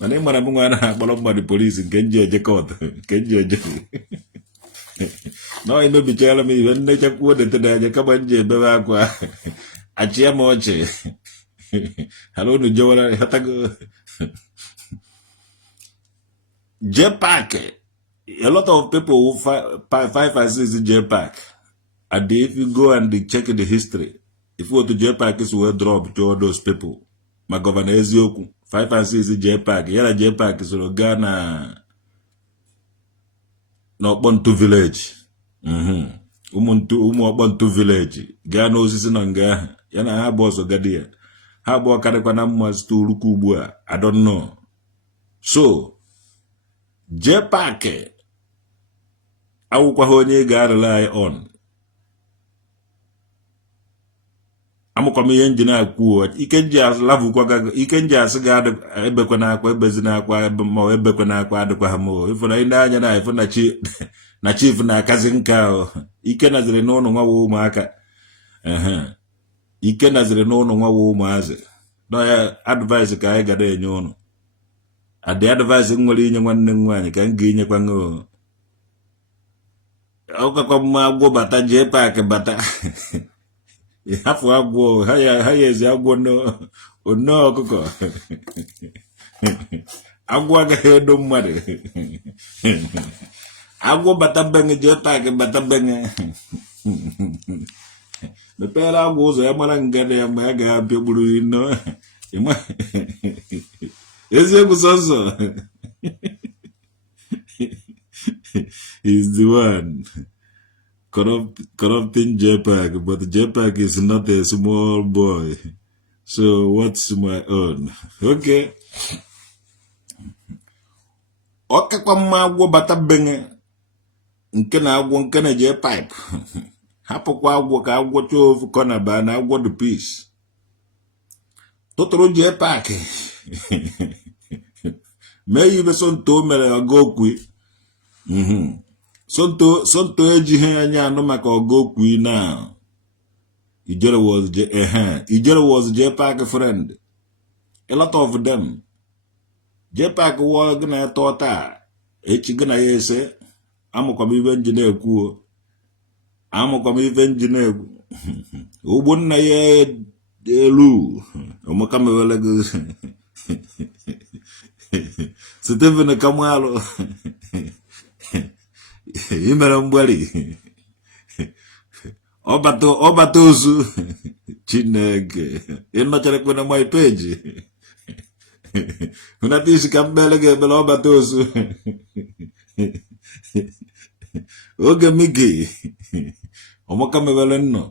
Mana ị mara m nwa na-akpọrọ mmadụ polisi nke nji eje kọt nke nji eje. Na emebichaala m ihe nnechakwuo detede anya kama nji ebebe akwa. Achịa m ọchị. Hala unu jewara hatago. Jpac. A lot of people who 5 and 6 Jpac. And if you go and check the history, if you go to Jpac, is well drop to all those people. My governor Ezioku, 5 and 6 Jpac. Yala Jpac is so Ghana. No Bantu village. Bantu village. Ghana osisi na nga. Yana ha boss ogadia. Ha bo kadekwa na mmas to luku ugbu a. I don't know. So Jpac awụkwa onye ga-rely on. Amụkwa ihe njin akwuo Ikenji alavukwa Ikenji asị ga ebekwa na akwa ebezi na akwa ma ebekwa na akwa adịkwa ha mo ifo na inde anya na ifo na chief na akazi nka Ike nazire n'ụlọ nwa wo ụmụaka Ike nazire n'ụlọ nwa wo ụmụazị no ya advice ka anyị gada enye ụnụ the advice nwere inye nwanne nwaanyị ka m ga-inye kwa ngo ọkakọ mma agwọ bata Jpac bata hafụ agwọ ha ya ezi agwọ no ọkụkọ agwọ agaghị edo mmadụ agwọ bata benye Jpac bata benye mepere agwọ ụzọ ya mara ngada ya ma ya ga-abịa gburu ino eziokwu sọsọ he's the one corrupting Jpac, but Jpac is not a small boy. So what's my own? Okay. Okay, kwa agwọ bata benye nke na agwọ nke na Jpac. Hapụkwa agwọ ka agwọ chọọ ofu kọna ba na agwọ the peace. Tụtụrụ Jpac. Mee ibe sonto mere ọgọkwi. Sonto ejighị anya anụ maka ọgọkwi na Ijere was Jpac friend. A lot of them. Jpac wa gana tota echi gana yese amụkwa m ibe engineer kwuo. Amụkwa m ibe engineer ugbo nna ya elu omaka mewele go Stephen Kamalo imere mgbali ọbata ozu Chineke ịnọchara kwe na my page unata isi ka mbele ga-ebele ọbata ozu oge migi ọmaka mewele nnọ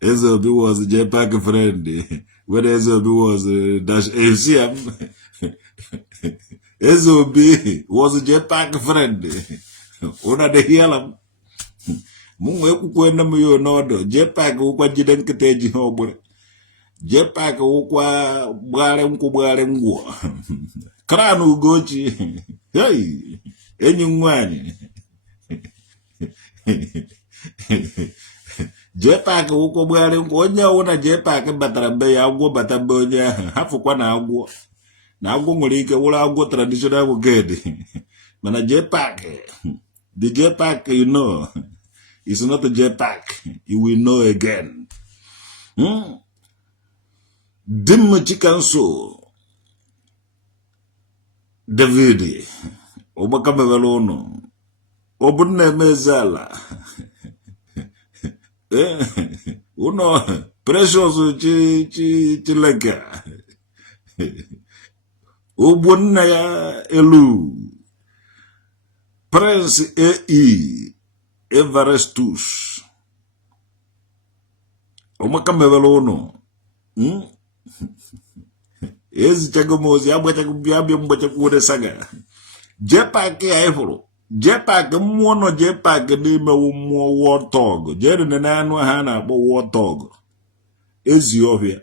Ezobi was Jpac friend. When Ezobi was dash ACM, Ezobi was Jpac friend. Una de hialam. Mungu kukwe na myo nodo. Jpac ukwa jiden kiteji hobure. Jpac ukwa bware mgwa. Kranu ugochi. Hey, enyi mwani. Jpac ụkwụ gbagharị onye ọwụna Jpac batara be ya agwọ bata be onye ahụ hafụkwa na agwọ nwere ike wụrụ agwọ traditional brigade mana Jpac the Jpac you know is not a Jpac you will know again. Dim chikanso David ọgbaka mewere ụnụ ọ bụ nna emezala uno precious chilega ubunna ya elu Prince Everestus omaka mewele uno ezichago mozi agbachago bịa mgbachakwu wede saga Jpac ya ifuru Jpac mmụọ nọ Jpac n'ime mmụọ warthog jere na anụ ha na-akpọ warthog ezi ọhịa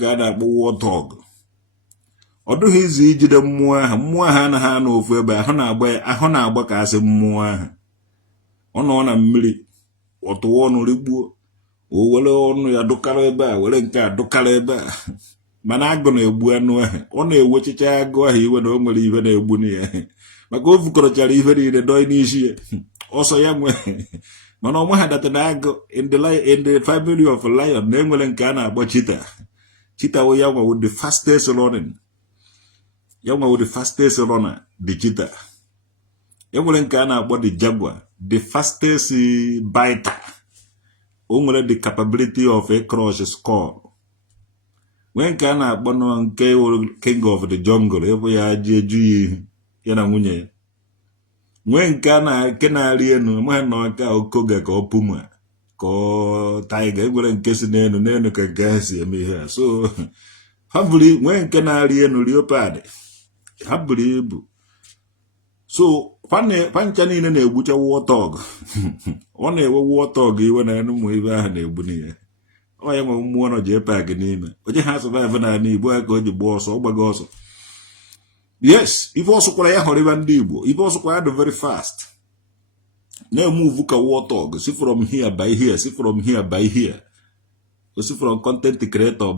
ka a na-akpọ warthog ọ dụghị izu ijide mmụọ ahụ anaghị anọ ofu ebe ahụ na-agba ka asị mmụọ ahụ ọ nọ na mmiri ọtụwa ọnụ rigbuo o were ọnụ ya dụkara ebe a were nke a dụkara ebe a mana agụ na-egbu anụ ahụ ọ na-ewechicha agụ ahụ iwe na o nwere ihe na-egbu ya maka o vukọrọchara ihe niile dọị n'isi ya ọsọ ya nwe mana ọnwa ha datara agụ in the family of lion na enwere nke a na-akpọ cheetah ya nwa the fastest running ya nwa the fastest runner the cheetah enwere nke a na-akpọ the jaguar the fastest biter o nwere the capability of a crush skull nwee nke a na-akpọ nọ nke king of the jungle ebe ya ji eju ihe ya na nwunye ya nwee nke na-arị enu ma na aka okoga ka ọ puma ka ọ tiger egwere nke si n'enu ka nke ha si eme ihe so ha bụrụ nwee nke na-arị enu leopard ha bụrụ ibu so kwancha niile na-egbucha warthog ọ na-ewe warthog iwe na ụmụ ibe ahụ na-egbu n'ihe ọ ya nwe mmụọ nọ Jpac n'ime onye ha survive na Igbo ka o ji gba ọsọ ọ gbaga ọsọ. Yes, if also kwara ya horiba ndị Igbo, if also kwara very fast. Now move ka warthog, see from here by here, see from here by here. see from content creator or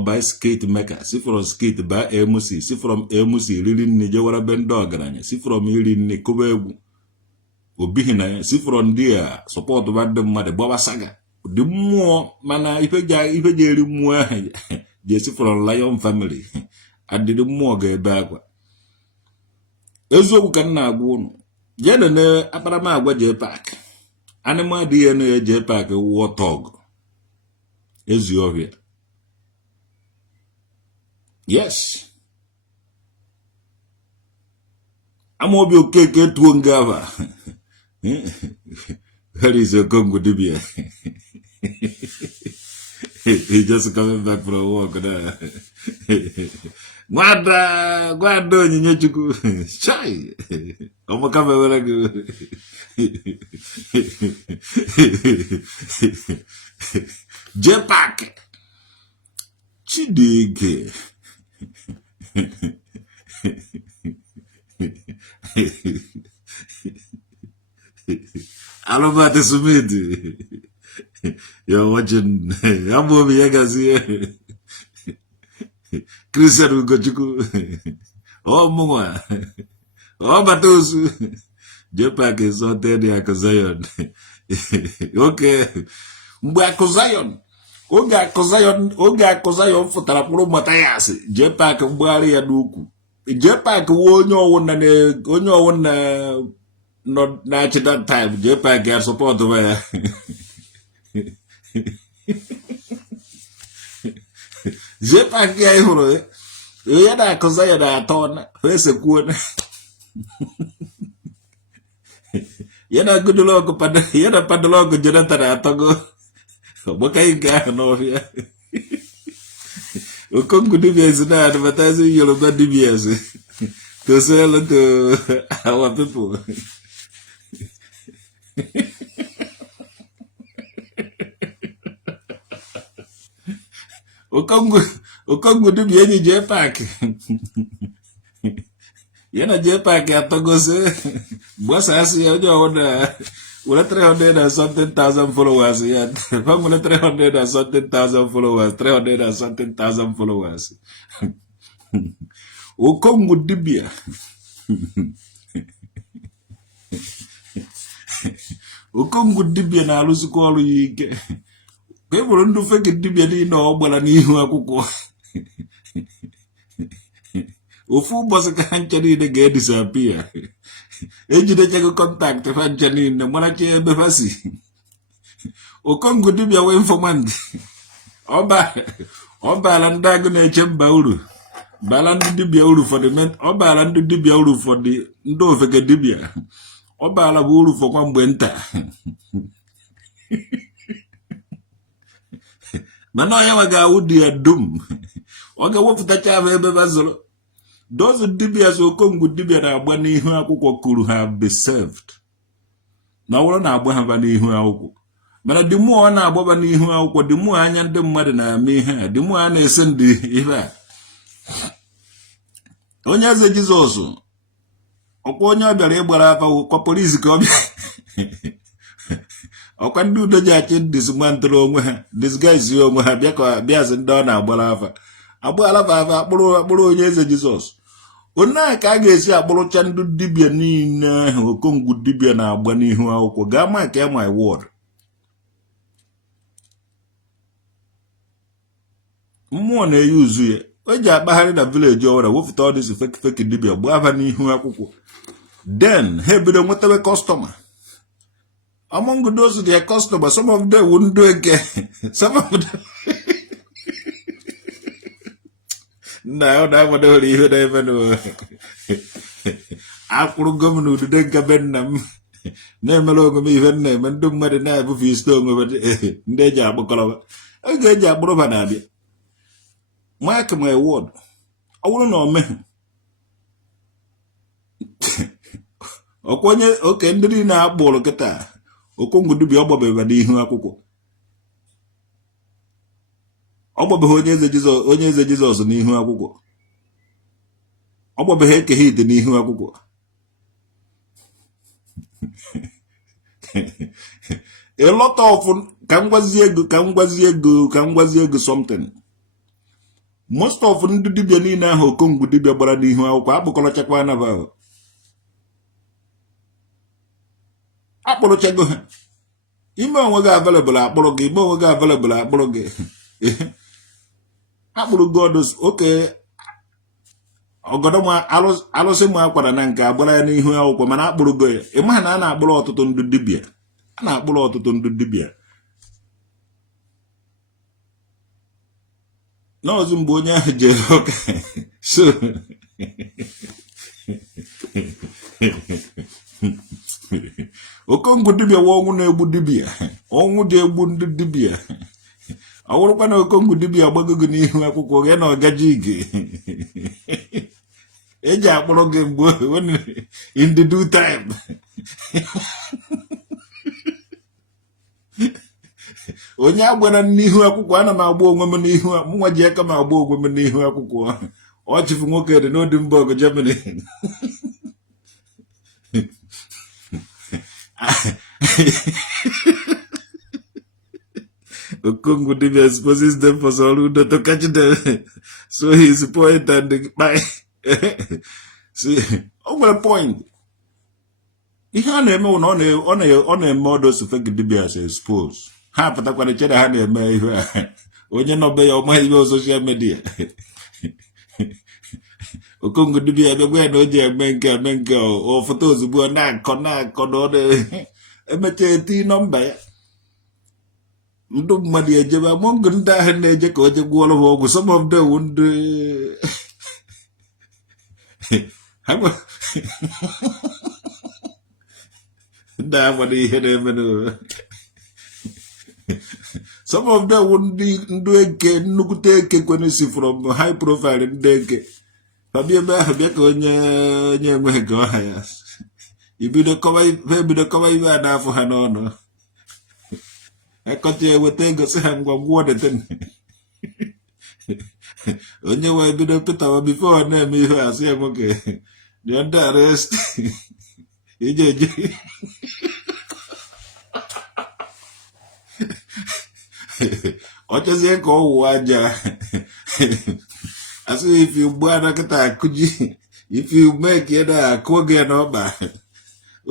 by skate maker, see from skate by MC, see from MC really Nijawara Bendo Garanya, see from really Nikobe Obihina, see from there support about the mother Baba Saga. The more mana if a jerry more just from Lion family. I did more get back. Ezo can now go. Jenna Aparama Jpac. Animal DNA Jpac war tog. Ezio. Yes. I'm obi okay to Ngava. Where is your Congo Dibia? He just coming back for a walk there. Guarda, Nyachuku. Shy. I'm coming where I go. Jpac. Chidike. Alobate Sumidi. You're watching. I'm over here. Christian Ugochuku. Oh, Muma. Oh, Batosu. Jpac is not there, Zion. Okay. Zion. Oga Zion for Tarapuro Matayas. Jpac Mbari Aduku. Jpac onyo one not natural time. Jpac get support where. Jpac guy who yada Zion at on face a good. Yada good logo yada padlogo Jonathan Atogo. What can you get no here? Congo DBS is not advertising Yoruba DBS to sell to our people. Congo DBS Jpac. Yana Jpac at Togose. Boss, I see you on with 300 and something thousand followers yet. If I'm going to 300 and something thousand followers, 300 and something thousand followers. O Congo Dibia. O Congo Dibia na alusi call you. People don't fake Dibia no, but I need who I could. Ufu boss can't get disappear. Ejide chego contact fa Janine mwanache befasi. Okongo dibia we informant. Oba landago na chemba uru. Balandu dibia uru for the men. Oba landu dibia uru for the ndo feke dibia. Oba la uru for kwa mbwenta. Mano ya waga udi ya dum. Waga wafuta chave bebazolo. Those dibias will come with dibia na abani who could have been served. Now, one abani who are. But the more na abani who are, the more I am the mother na me here, the more I send the Eva. Onya ze Jesus. Okonya bere gbara fa ko police come. O can do the judge this man to this guys you have bia ze ndo na gbara fa. Agbala fa buru onye ze Jesus. Ona ka ga-esi akpụrụcha ndụ dibia niile Okongo dibia na agba n'ihu akwụkwọ ga mark my word. Mmụọ na-eyuzu ya o ji akpagharị na village ọwara wefụta all this fake dibia gba ava n'ihu akwụkwọ. Then he bido nwetawe customer. Among those their customers, some of them wouldn't do again. Some of them no, that would not even know. I could go to the Gabenam. Name along me, even name, and do mother knife of his tongue over the job. I get job, brother. Mark my word. I wouldn't know me. Okay, and the na ball guitar. Okongo do be up over the Huaco. Obo onye ze Jesus n'ihu akwụkwọ. Obo be heke hit n'ihu akwụkwọ. a lot of can ego something. Most of ndị dibia niile ahụ okongwu dibia gbara n'ihu akwụkwọ akpụkọrọchakwa anaba akpụrụchago ha ime onwe gị available akpụrụ gị ime onwe gị available akpụrụ gị akpụrụ godos oke ọgọdọ ma alụsị ma akwara na nke agbara ya n'ihu akwụkwọ mana akpụrụ go ya ịma na a na-akpụrụ ọtụtụ ndị dibia n'ọzọ mgbe onye ahụ jere ụka so okongwu dibia wa ọnwụ na-egbu dibia ọnwụ dị egbu ndị dibia ọ wụrụkwa na okongwu dibia gbagogo n'ihu akwụkwọ gị na ọgaji ige eji akpọrọ gị mgbe in the due time onye agbara n'ihu akwụkwọ ana m agba onwe m n'ihu nwa ji aka m agba onwe m n'ihu akwụkwọ ọchịfụ nwoke dị n'Odinburg Germany okongwu dibia exposes them for Soludo to catch them so his point and the see o nwere point ihe a na-eme na ọ na-eme ọdọsụ fake dibia as expose ha pụtakwara chere ha na-eme ihe onye nọbe ya ọma ihe social media okongwu dibia abịagwa ya na o ji eme nke foto ozugbo na-akọ na ọ emecha eti nọmba ya ndị mmadụ ejebe among ndị ahụ na-eje ka o je gwụọrọ ha ọgwụ some of them ndị ndị agbara ihe na-eme some of them ndị eke nnukwute eke kwenesi from high profile ndị eke abịa ebe ahụ bịa ka onye enweghị ka ọha ya ebido kọwa ibe a na-afụ ha n'ọnụ ekọcha eweta ego sị ha ngwa gwụọ deten onye wee bido pịtawa bifo ọ na-eme ihe asị ya nwoke dị under arrest ije eje ọ chezie ka ọ wụwa aja asị if you gbuo anakịta akụji if you make it akụọ gị n'ọkpa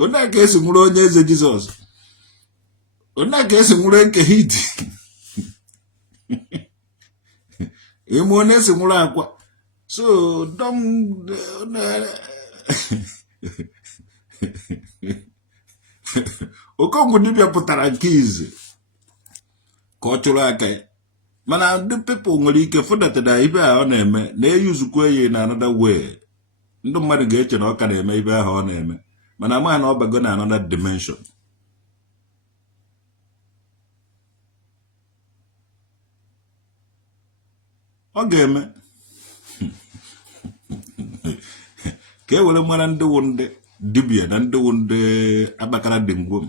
onye aka esi nwụrụ onye eze Jizọs onye aka esi nwụrụ nke hit ime onye esi nwụrụ akwa so okongwu dibia pụtara nke izi ka ọ chụrụ aka ya mana ndị people nwere ike fụdata na ibe a ọ na-eme na-eyuzukwa ya na another way ndị mmadụ ga-eche na ọ ka na-eme ibe ahụ ọ na-eme mana ama na ọ bago na another dimension ọ ga-eme ka e were mara ndị wụ ndị dibia na ndị wụ ndị akpakara dị ngwom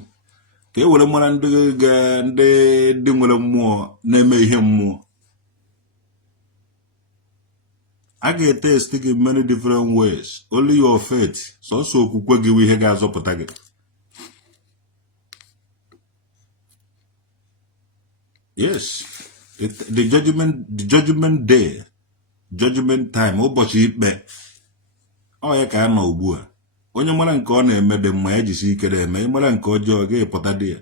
ka e were mara ndị dị nwere mmụọ na-eme ihe mmụọ a ga-etest gị many different ways only your faith sọsọ okwukwe gị ihe ga-azọpụta gị yes the judgment day judgment time ụbọchị ikpe ọ ya ka a nọ ugbu a onye mara nke ọ na-eme dị mma ya jisi ike na-eme ịmara nke ọjọọ ga-epụta dị ya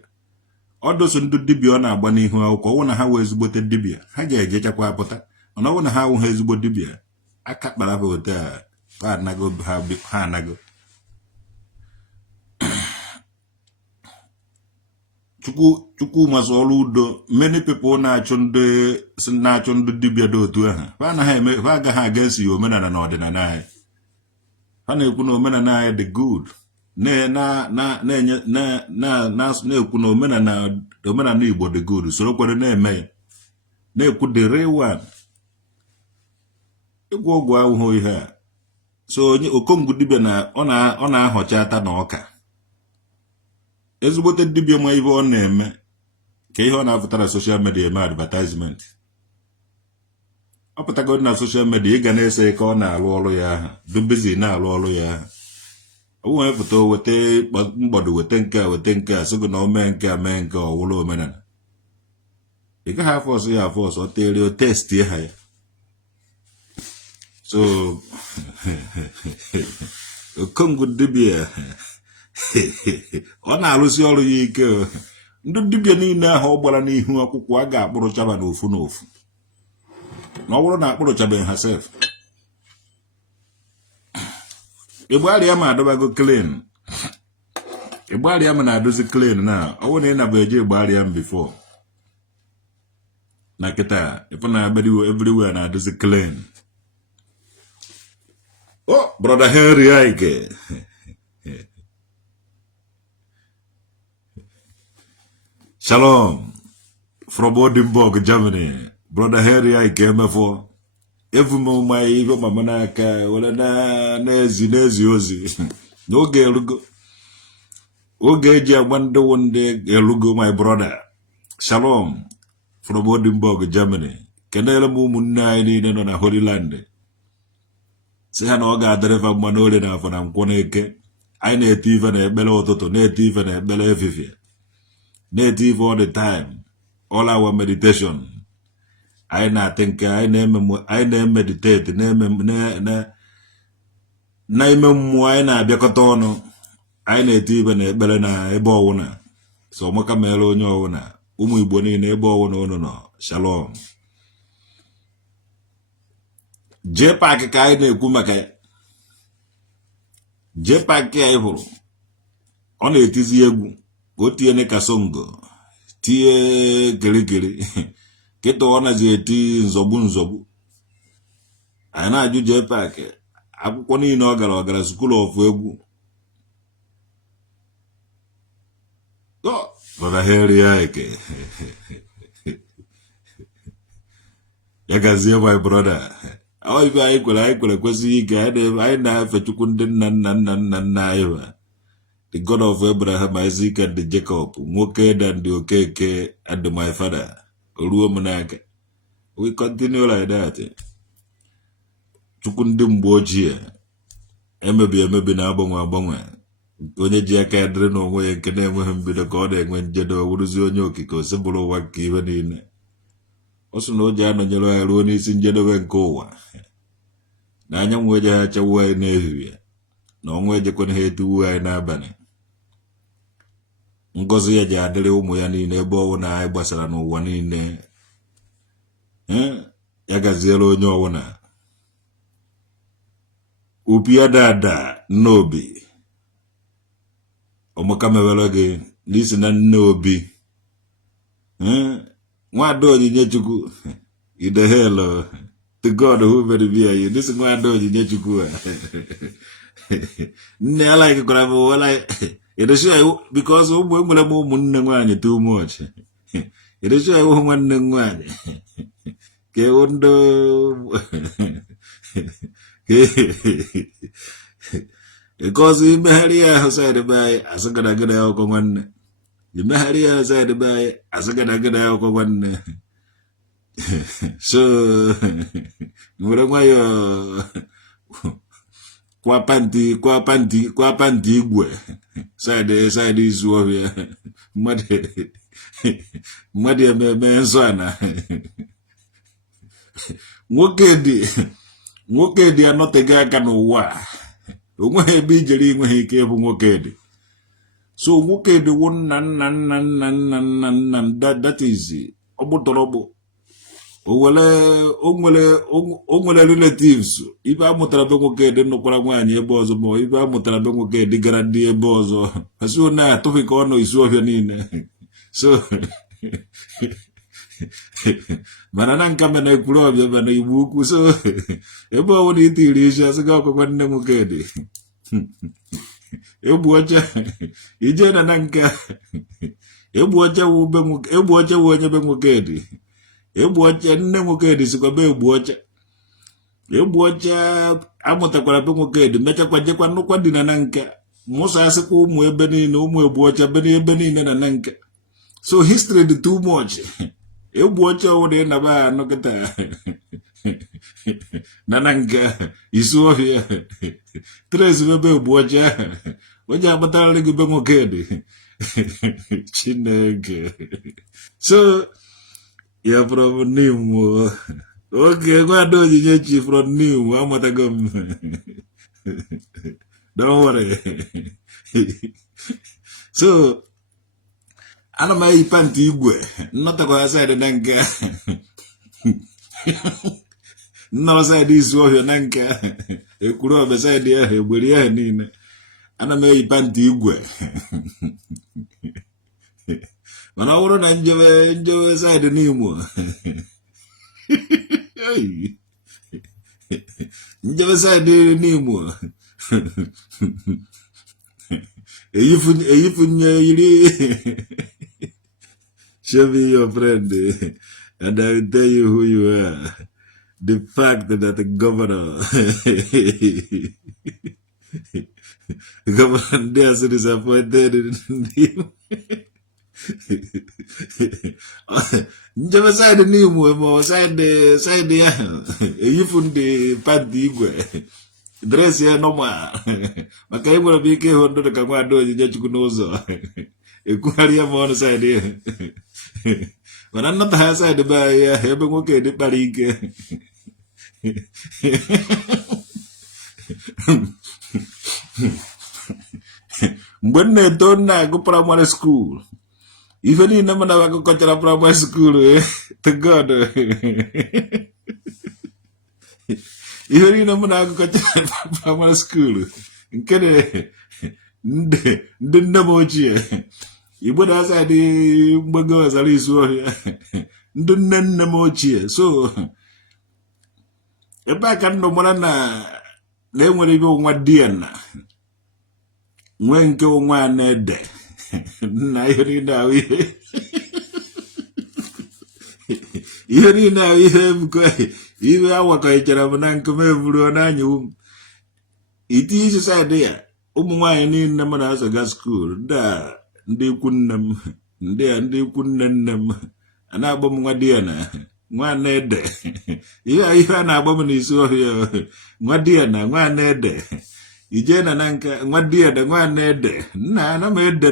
ọ doso ndị dibia ọ na-agba n'ihu akwụkwọ ọwụ na ha wee ezigbote dibia ha ga-ejechakwa apụta mana ọwụ na ha awụghị ezigbo dibia aka kpara ha ote ha anago chukwu masị ọrụ udo many people na-achụ ndị dibia dị otu ahụ ha agaghị against ya omenala na ọdịnala anyị ha na-ekwu na omenala anyị dị good na-ekwu na omenala Igbo dị good soro kwere na-eme ya na-ekwu the real one ịgwọ ọgwụ ahụhụ ihe a so onye okongwu dibia na ọ na-ahọcha ata na ọka ezigbote dibia ma ibe ọ na-eme ka ihe ọ na-apụtara social media eme advertisement ọ pụtago na social media ị ga na-ese ka ọ na-alụ ọrụ ya aha dubizi na-alụ ọrụ ya aha O wee pụta wete mgbọdụ wete nke a sị na o mee nke ọ wụrụ omenala. Ị gaghị afọ ọsọ ya afọ ọsọ tere o testi ha ya. So Okongu dibia ọ na-arụsi ọrụ ya ike. Ndị dibia niile ahụ ọ gbara n'ihu akwụkwọ a ga-akpụrụchaba n'ofu n'ofu. Na ọ bụrụ na akpụrụchabeghị ha sef. Igbalịa ma adobago clean. Igbalịa ma na-adozi clean na ọ bụrụ na ị na-eje igbalịa m before. Na kịta ife na everywhere na-adozi clean. Oh, brother Henry Ejike. Shalom from Edinburgh, Germany. Brother Henry Ejike Mbaka. Evumo my even mamanaka wala na nezi ozi. N'oge elugo. Oge eji agbande one day elugo my brother. Shalom from Edinburgh, Germany. Kenele mu ụmụnne anyị niile nọ na Holy Land. Si ha na ọ ga-adịrịfa mma n'ole na afọ na nkwọ n'eke. Anyị na-ete ife na ekpere ụtụtụ, na-ete ife na ekpere efifie. Na-ete ife all the time. All our meditation. Anyị na-atịnke, anyị na-emeditate, na-ime mmụọ anyị na-abịakọta ọnụ. Anyị na-ete ife na ekpere na ebe ọwụna. So maka mere onye ọwụna. Ụmụ Igbo niile ebe ọwụna unu nọ. Shalom. Jpac ka anyị na-ekwu maka ya. Jpac ya hụrụ. Ọ na-etizi egwu. Ka o tinye ka songo. Tie kirikiri. Kịta ọ nazi eti nzọgbu. Anyị na-ajụ Jpac. Akwụkwọ niile ọ gara school of egwu. Brother Henry Ejike. Ya gazie my brother. Ọ ife anyị kwere kwesịghị ike anyị na-efe Chukwu ndị nna anyị. The God of Abraham, Isaac, and Jacob, nwoke and the Okeke, and my father. Oluomenaka. We continue like that. Chukwu ndị mgbe ochie emebi na-agbanwe. Onye ji aka ya dịrị n'onwe ya nke na-enweghị mbido ka ọ na-enwe njedo wuruzi onye okike osebụrụ ụwa nke ihe niile. Ọ sị na o ji anọnyere anyị ruo n'isi njedebe nke ụwa. Na anyanwụ eje ha chawuo anyị n'ehihie. Na ọnwa ejekwana ha etuwu anyị n'abalị. Ngozi ya ji adịrị ụmụ ya niile ebe ọwụna anyị gbasara n'ụwa niile. Ya gaziere onye ọwụna. Upi ya dada n'obi. Ọmụka mewere gị n'isi na nne obi. Nwada Onyinye Chukwu. Ide hello. To God who very bear you. This is Nwada Onyinye Chukwu. Nne I like it. It is sure because ụmụnne nwanyị too much. It is sure nwanne nwanyị. Ke ondo. Because imehari ya side by asagada ọkọ nwanne. Imehari ya side by asagada ọkọ nwanne. So nwere nwayo kwa panti igwe. Side izu ọhịa. Mmadụ eme nsọ ana. Nwoke dị anọtega aka n'ụwa. Onweghị ebe ijere inweghị ike ịbụ nwoke dị. So nwoke dị wụ nna that is ọgbụtọrọgbụ. O nwere relatives. Ibe amụtara be nwoke dị nnụkwara nwaanyị ebe ọzọ ma ibe amụtara be nwoke dị gara dị ebe ọzọ. Asị na atụghị ka ọ nọ isi ọhịa niile. So mana na nka mena ekwuru ọbịa mana Igbo ukwu. So ebe ọwụna itiri isi asị gị ọkụkọ nne nwoke dị. Egbu ọcha ije na nka. Egbu ọcha wụ onye be nwoke dị. Egbu ọcha nne nwoke dị sikwa be egbu ọcha. Egbu ọcha amụtakwara be nwoke dị mechakwa jekwa nnukwu dị na nka. Musa asịkwa ụmụ ebe niile ụmụ egbu ọcha ebe niile na nka. So history dị too much. egbu oche ọwụda na ba anọkịta na nke isi ọhịa tres bebe egbu oche ahụ onye agbatararị gị be nwoke dị Chineke so ya from Nimo okay gwado onyinye chi from Nimo amatago m don't worry so ana m eyi panti igwe nnọtakwa side na nke nnọrọ side isi ọhịa na nke ekwuru obe side ahụ egberi ahụ niile ana m eyi panti igwe mana ọ bụrụ na njebe side n'Imo njebe side n'Imo eyifunye yiri show me your friend and I will tell you who you are. The fact that the governor there is disappointed in him. Njebe side n'Imo mo side ya eyifun the party igwe dress ya normal maka igwe bụ ike ịhụ ndụ ka nwa onyinye Chukwu n'ụzọ ekwugharị ya ma ọnụ side ya mana nnọta ha side be ya ebe nwoke dị kpara ike mgbe m na-eto na-agụ primary school ife niile m na agụkọchara primary school to God ihe niile m na-agụkọchara primary school nke ndị nne m ochie Igbo na-asa dị mgbago ọzara isi ọhịa ndị nne m ochie so ebe a ka ndụ mara na enwere ibe nwa DNA nwee nke nwa na-ede na ihe niile ahụ ihe ihe awakọchara m na nkụm evuru n'anya iti isi side ya ụmụ nwaanyị niile m na-azaga skuul ndị ikwu nne m ndị ikwu nne m a na-agba m nwa DNA nwa na-ede ihe a na-agba m n'isi ọhịa nwa DNA nwa na-ede ije na nka nwa DNA nwa na-ede nna ana m ede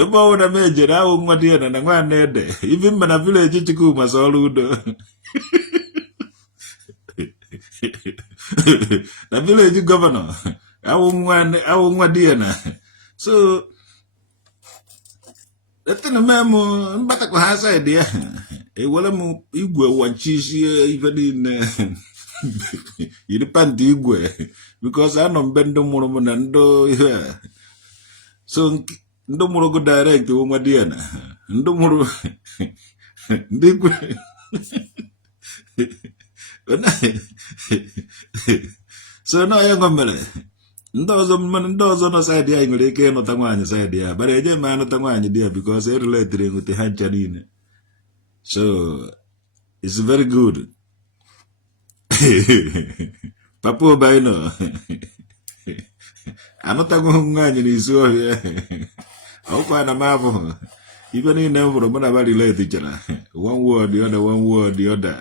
ebe ọwụ na m ejere ahụ nwa DNA na nwa na-ede ibi mma na village Chukwuma so ọrụ udo na village governor awụ nwa DNA so etena memo mbatakwa ha side ya ewere m igwe wachisie ife niile yiri panti igwe because anọ mbe ndị mụrụ m na ndị ihe so ndị mụrụ go direct nwa DNA ndị mụrụ ndị igwe so na ya ngomere ndị ọzọ nọ side ya nwere ike ịnụta nwaanyị side ya bara eje ma anụta nwaanyị dị ya because e related with ha ncha niile so it's very good papa obaino anụtago nwaanyị n'isi ọhịa ọkwa na m abụghị ibe niile m hụrụ mụ na ba relate chara one word the other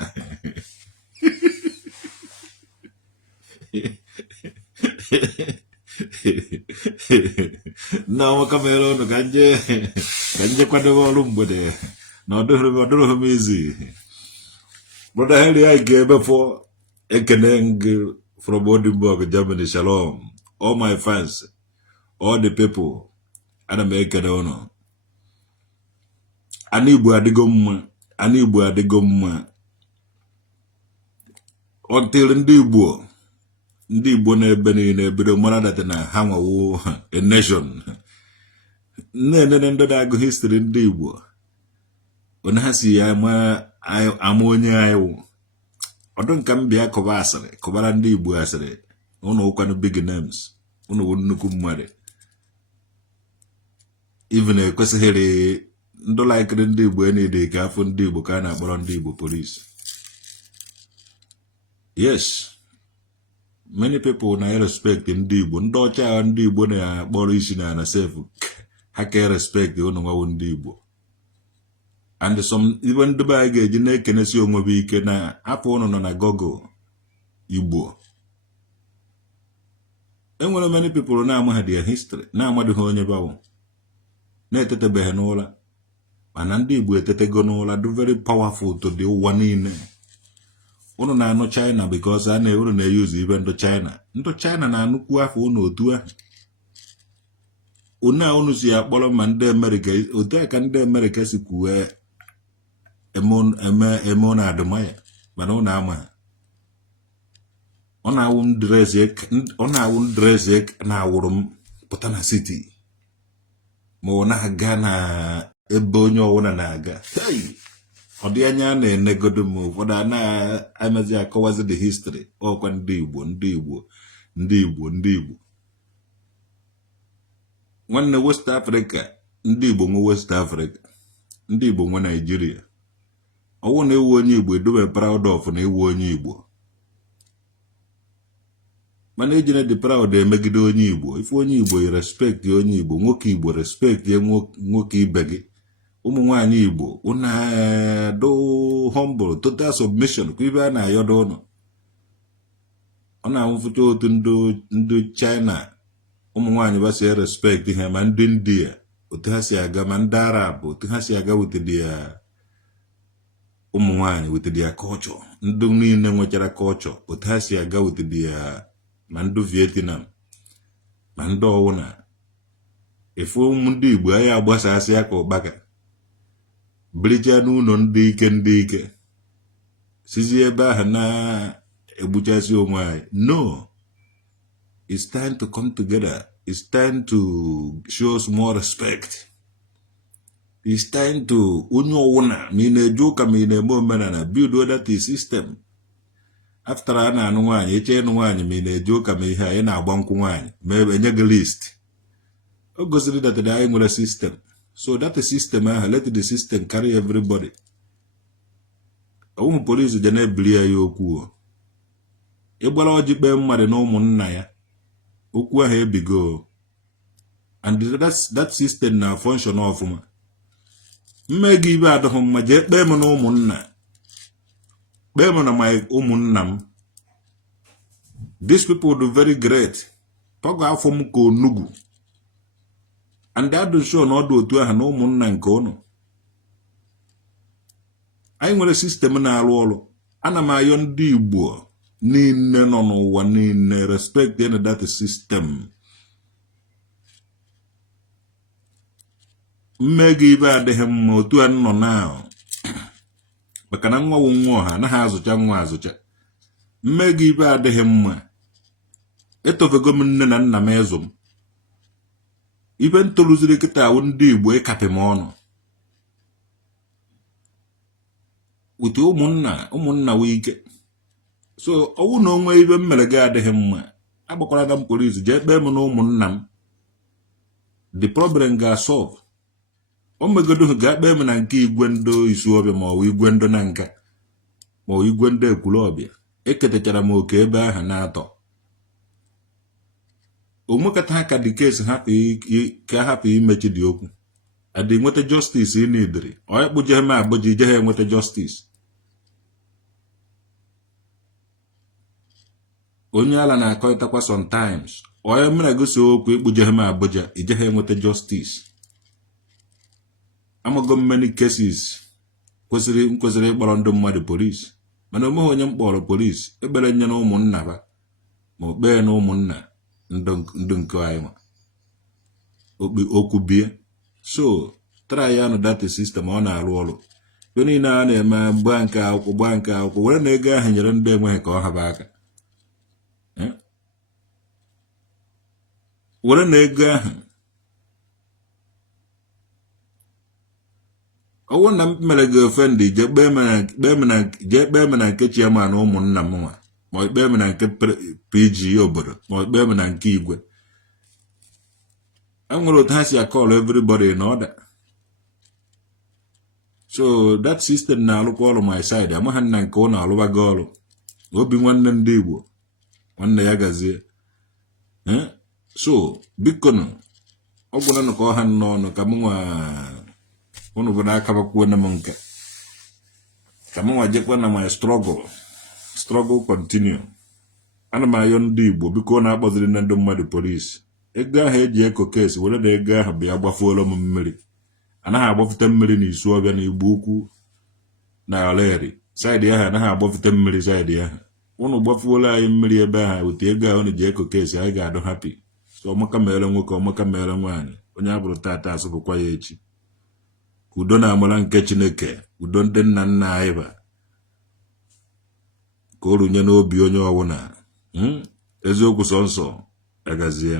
na ọmaka mere ọnụ ka nje kwadobe ọrụ mgbede na ọdụrụ m izi brother Henry I ga-ebe for ekene from Edinburgh, Germany. Shalom all my fans, all the people ana m ekene ụnụ. Ana Igbo adịgo mma until ndị Igbo na-ebe niile ebido mara data na ha nwawo a nation. Nne ndị na-agụ history ndị Igbo onye ha si ya ama onye anyị ọdụ nka m bịa kọba asịrị kọbara ndị Igbo asịrị ụnụ ụkwanụ big names ụnụ wụ nnukwu mmadụ even ekwesịghịrị ndụ laikiri ndị Igbo enede ka afọ ndị Igbo ka a na-akpọrọ ndị Igbo police. Yes, many people na respect ndị Igbo ndị ọcha ndị Igbo na-akpọrọ isi na sefu ha ka respect unu nwa ndị Igbo and some even ndị ba ga-eji na-ekenesi onwe bụ ike na afọ unu nọ na Google Igbo enwere many people na-amaghị their history na-amadịghị onye bawo na-etetebeghị n'ụra mana ndị Igbo etetego n'ụra do very powerful to the ụwa niile unu na-anụ China because a na-uru na-use ibe ndụ China na-anụkwu afọ unu otu ahụ unu si akpọrọ ma ndị America otu a ka ndị America si kwuwe eme na adụmaya mana unu ama ọ na-awụ ndreze na-awụrụ m pụta na city ma ọ na-aga na ebe onye ọwụna na-aga ọ dị anya na-enegodo m ụfọdụ a na-amazi akọwazi the history ọkwa ndị Igbo nwanne West Africa ndị Igbo nwe West Africa ndị Igbo nwe Nigeria ọwụ na ewu onye Igbo edobe proud of na ewu onye Igbo mana ejine dị proud emegide onye Igbo ife onye Igbo i respect onye Igbo nwoke Igbo respect ye nwoke ibe gị ụmụ nwaanyị Igbo una do humble total submission kwa ibe a na-ayọdo ụnụ ọ na-anwụfụta otu ndị China ụmụ nwaanyị basi respect ha ma ndị India otu ha si aga ma ndị Arab otu ha si aga wetedi ya ụmụ nwaanyị wetedi ya culture ndị niile nwechara culture otu ha si aga wetedi ya ma ndị Vietnam ma ndị ọwụna efu ụmụ ndị Igbo anyị agbasasị ya ka ụkpaka biricha n'ụlọ ndị ike sizi ebe ahụ na-egbuchasị onwe anyị no it's time to come together it's time to show us more respect it's time to onye ọwụna ma ị na-eje ụka ma ị na-eme omenala build that system after a na-anụ nwaanyị eche ịnụ nwaanyị ma ị na-eje ụka ma ihe anyị na-agba nkwụ nwaanyị ma enye gị list o gosiri that anyị nwere system so that system let the system carry everybody ụmụ police je na-ebili ya okwu ịgbara ọjị kpee mmadụ na ụmụnna ya okwu ahụ ebigo and that system na function ọfụma mmegi ibe adọghị mma jee kpee m na ụmụnna kpee m na my ụmụnna m these people do very great togo afọ m ka onugwu and adụ show na ọdụ otu ahụ na ụmụnna nke ụnụ anyị nwere sistem na-arụ ọrụ ana m ayọ ndị Igbo niile nọ n'ụwa niile respect in that system mmega ibe adịghị mma otu a nọ na maka na nwa nwa ọha anaghị azụcha nwa azụcha mmega ibe adịghị mma etofego m nne na nna m ịzụ m ibe ntoluziri kịta awụ ndị Igbo ịkapị m ọnụ wute ụmụnna wike so ọwụ na onwe ibe mmere gị adịghị mma agbakwara na m polisi jee kpee m na ụmụnna m the problem ga-solve o megodo ga kpee m na nke igwe ndo Isuobia ma ọ igwe ndo na nka ma ọ igwe ndo Ekwulọbịa eketechara m oke ebe ahụ na-atọ omekata ha ka dị kesi ka hapụ imechi dị okwu adị nweta justice ị na-edere onye kpụje m abụja ije ha enweta justice onye ala na-akọịtakwa sometimes onye mere gosi okwu ikpụje m abụja ije ha enweta justice amago many cases kwesịrị ịkpọrọ ndị mmadụ polisi mana omeghị onye mkpọrọ polisi ekpere nye na ụmụnna ba ma okpee na ụmụnna ndị nke anyị okwu bie so try ya na data system ọ na-arụ ọrụ ihe niile a na-eme gbaa nke akwụkwọ were na ego ahụ nyere ndị enweghị ka ọ haba aka were na ego ahụ ọwụ na m mere gị ofendi jee kpee m na nke chiama na ụmụnna m nwa ma ikpe m na nke PG obodo ma ikpe m na nke igwe enwere otu ha si akọlụ everybody in order so that system na-alụkwa ọrụ my side amaghị na nke ọ na-alụbago ọrụ obi nwanne ndị Igbo nwanne ya gazie so biko nụ ọ gwara nụ ka ọha n'ọnụ ka m nwa unu bụ n'aka bakwuo na m nke ka m nwa jekwa na my struggle continue. Ana m ayọ ndị Igbo biko na-akpọziri na ndị mmadụ polisi ego ahụ eji eko kesi were na ego ahụ bịa gbafuola m mmiri anaghị agbafute mmiri na Isu Ọbịa na Igbo Ukwu na Oleri saịdị ahụ anaghị agbafute mmiri saịdị ahụ unu gbafuola anyị mmiri ebe ahụ wete ego ahụ ji eko kesi anyị ga-adụ happy so ọmaka mere nwoke ọmaka mere nwaanyị onye abụrụ tata asụpụkwa ya echi udo na amara nke Chineke udo ndị nna nna anyị ba ka o runye n'obi onye ọbụla eziokwu sọ nsọ agazie.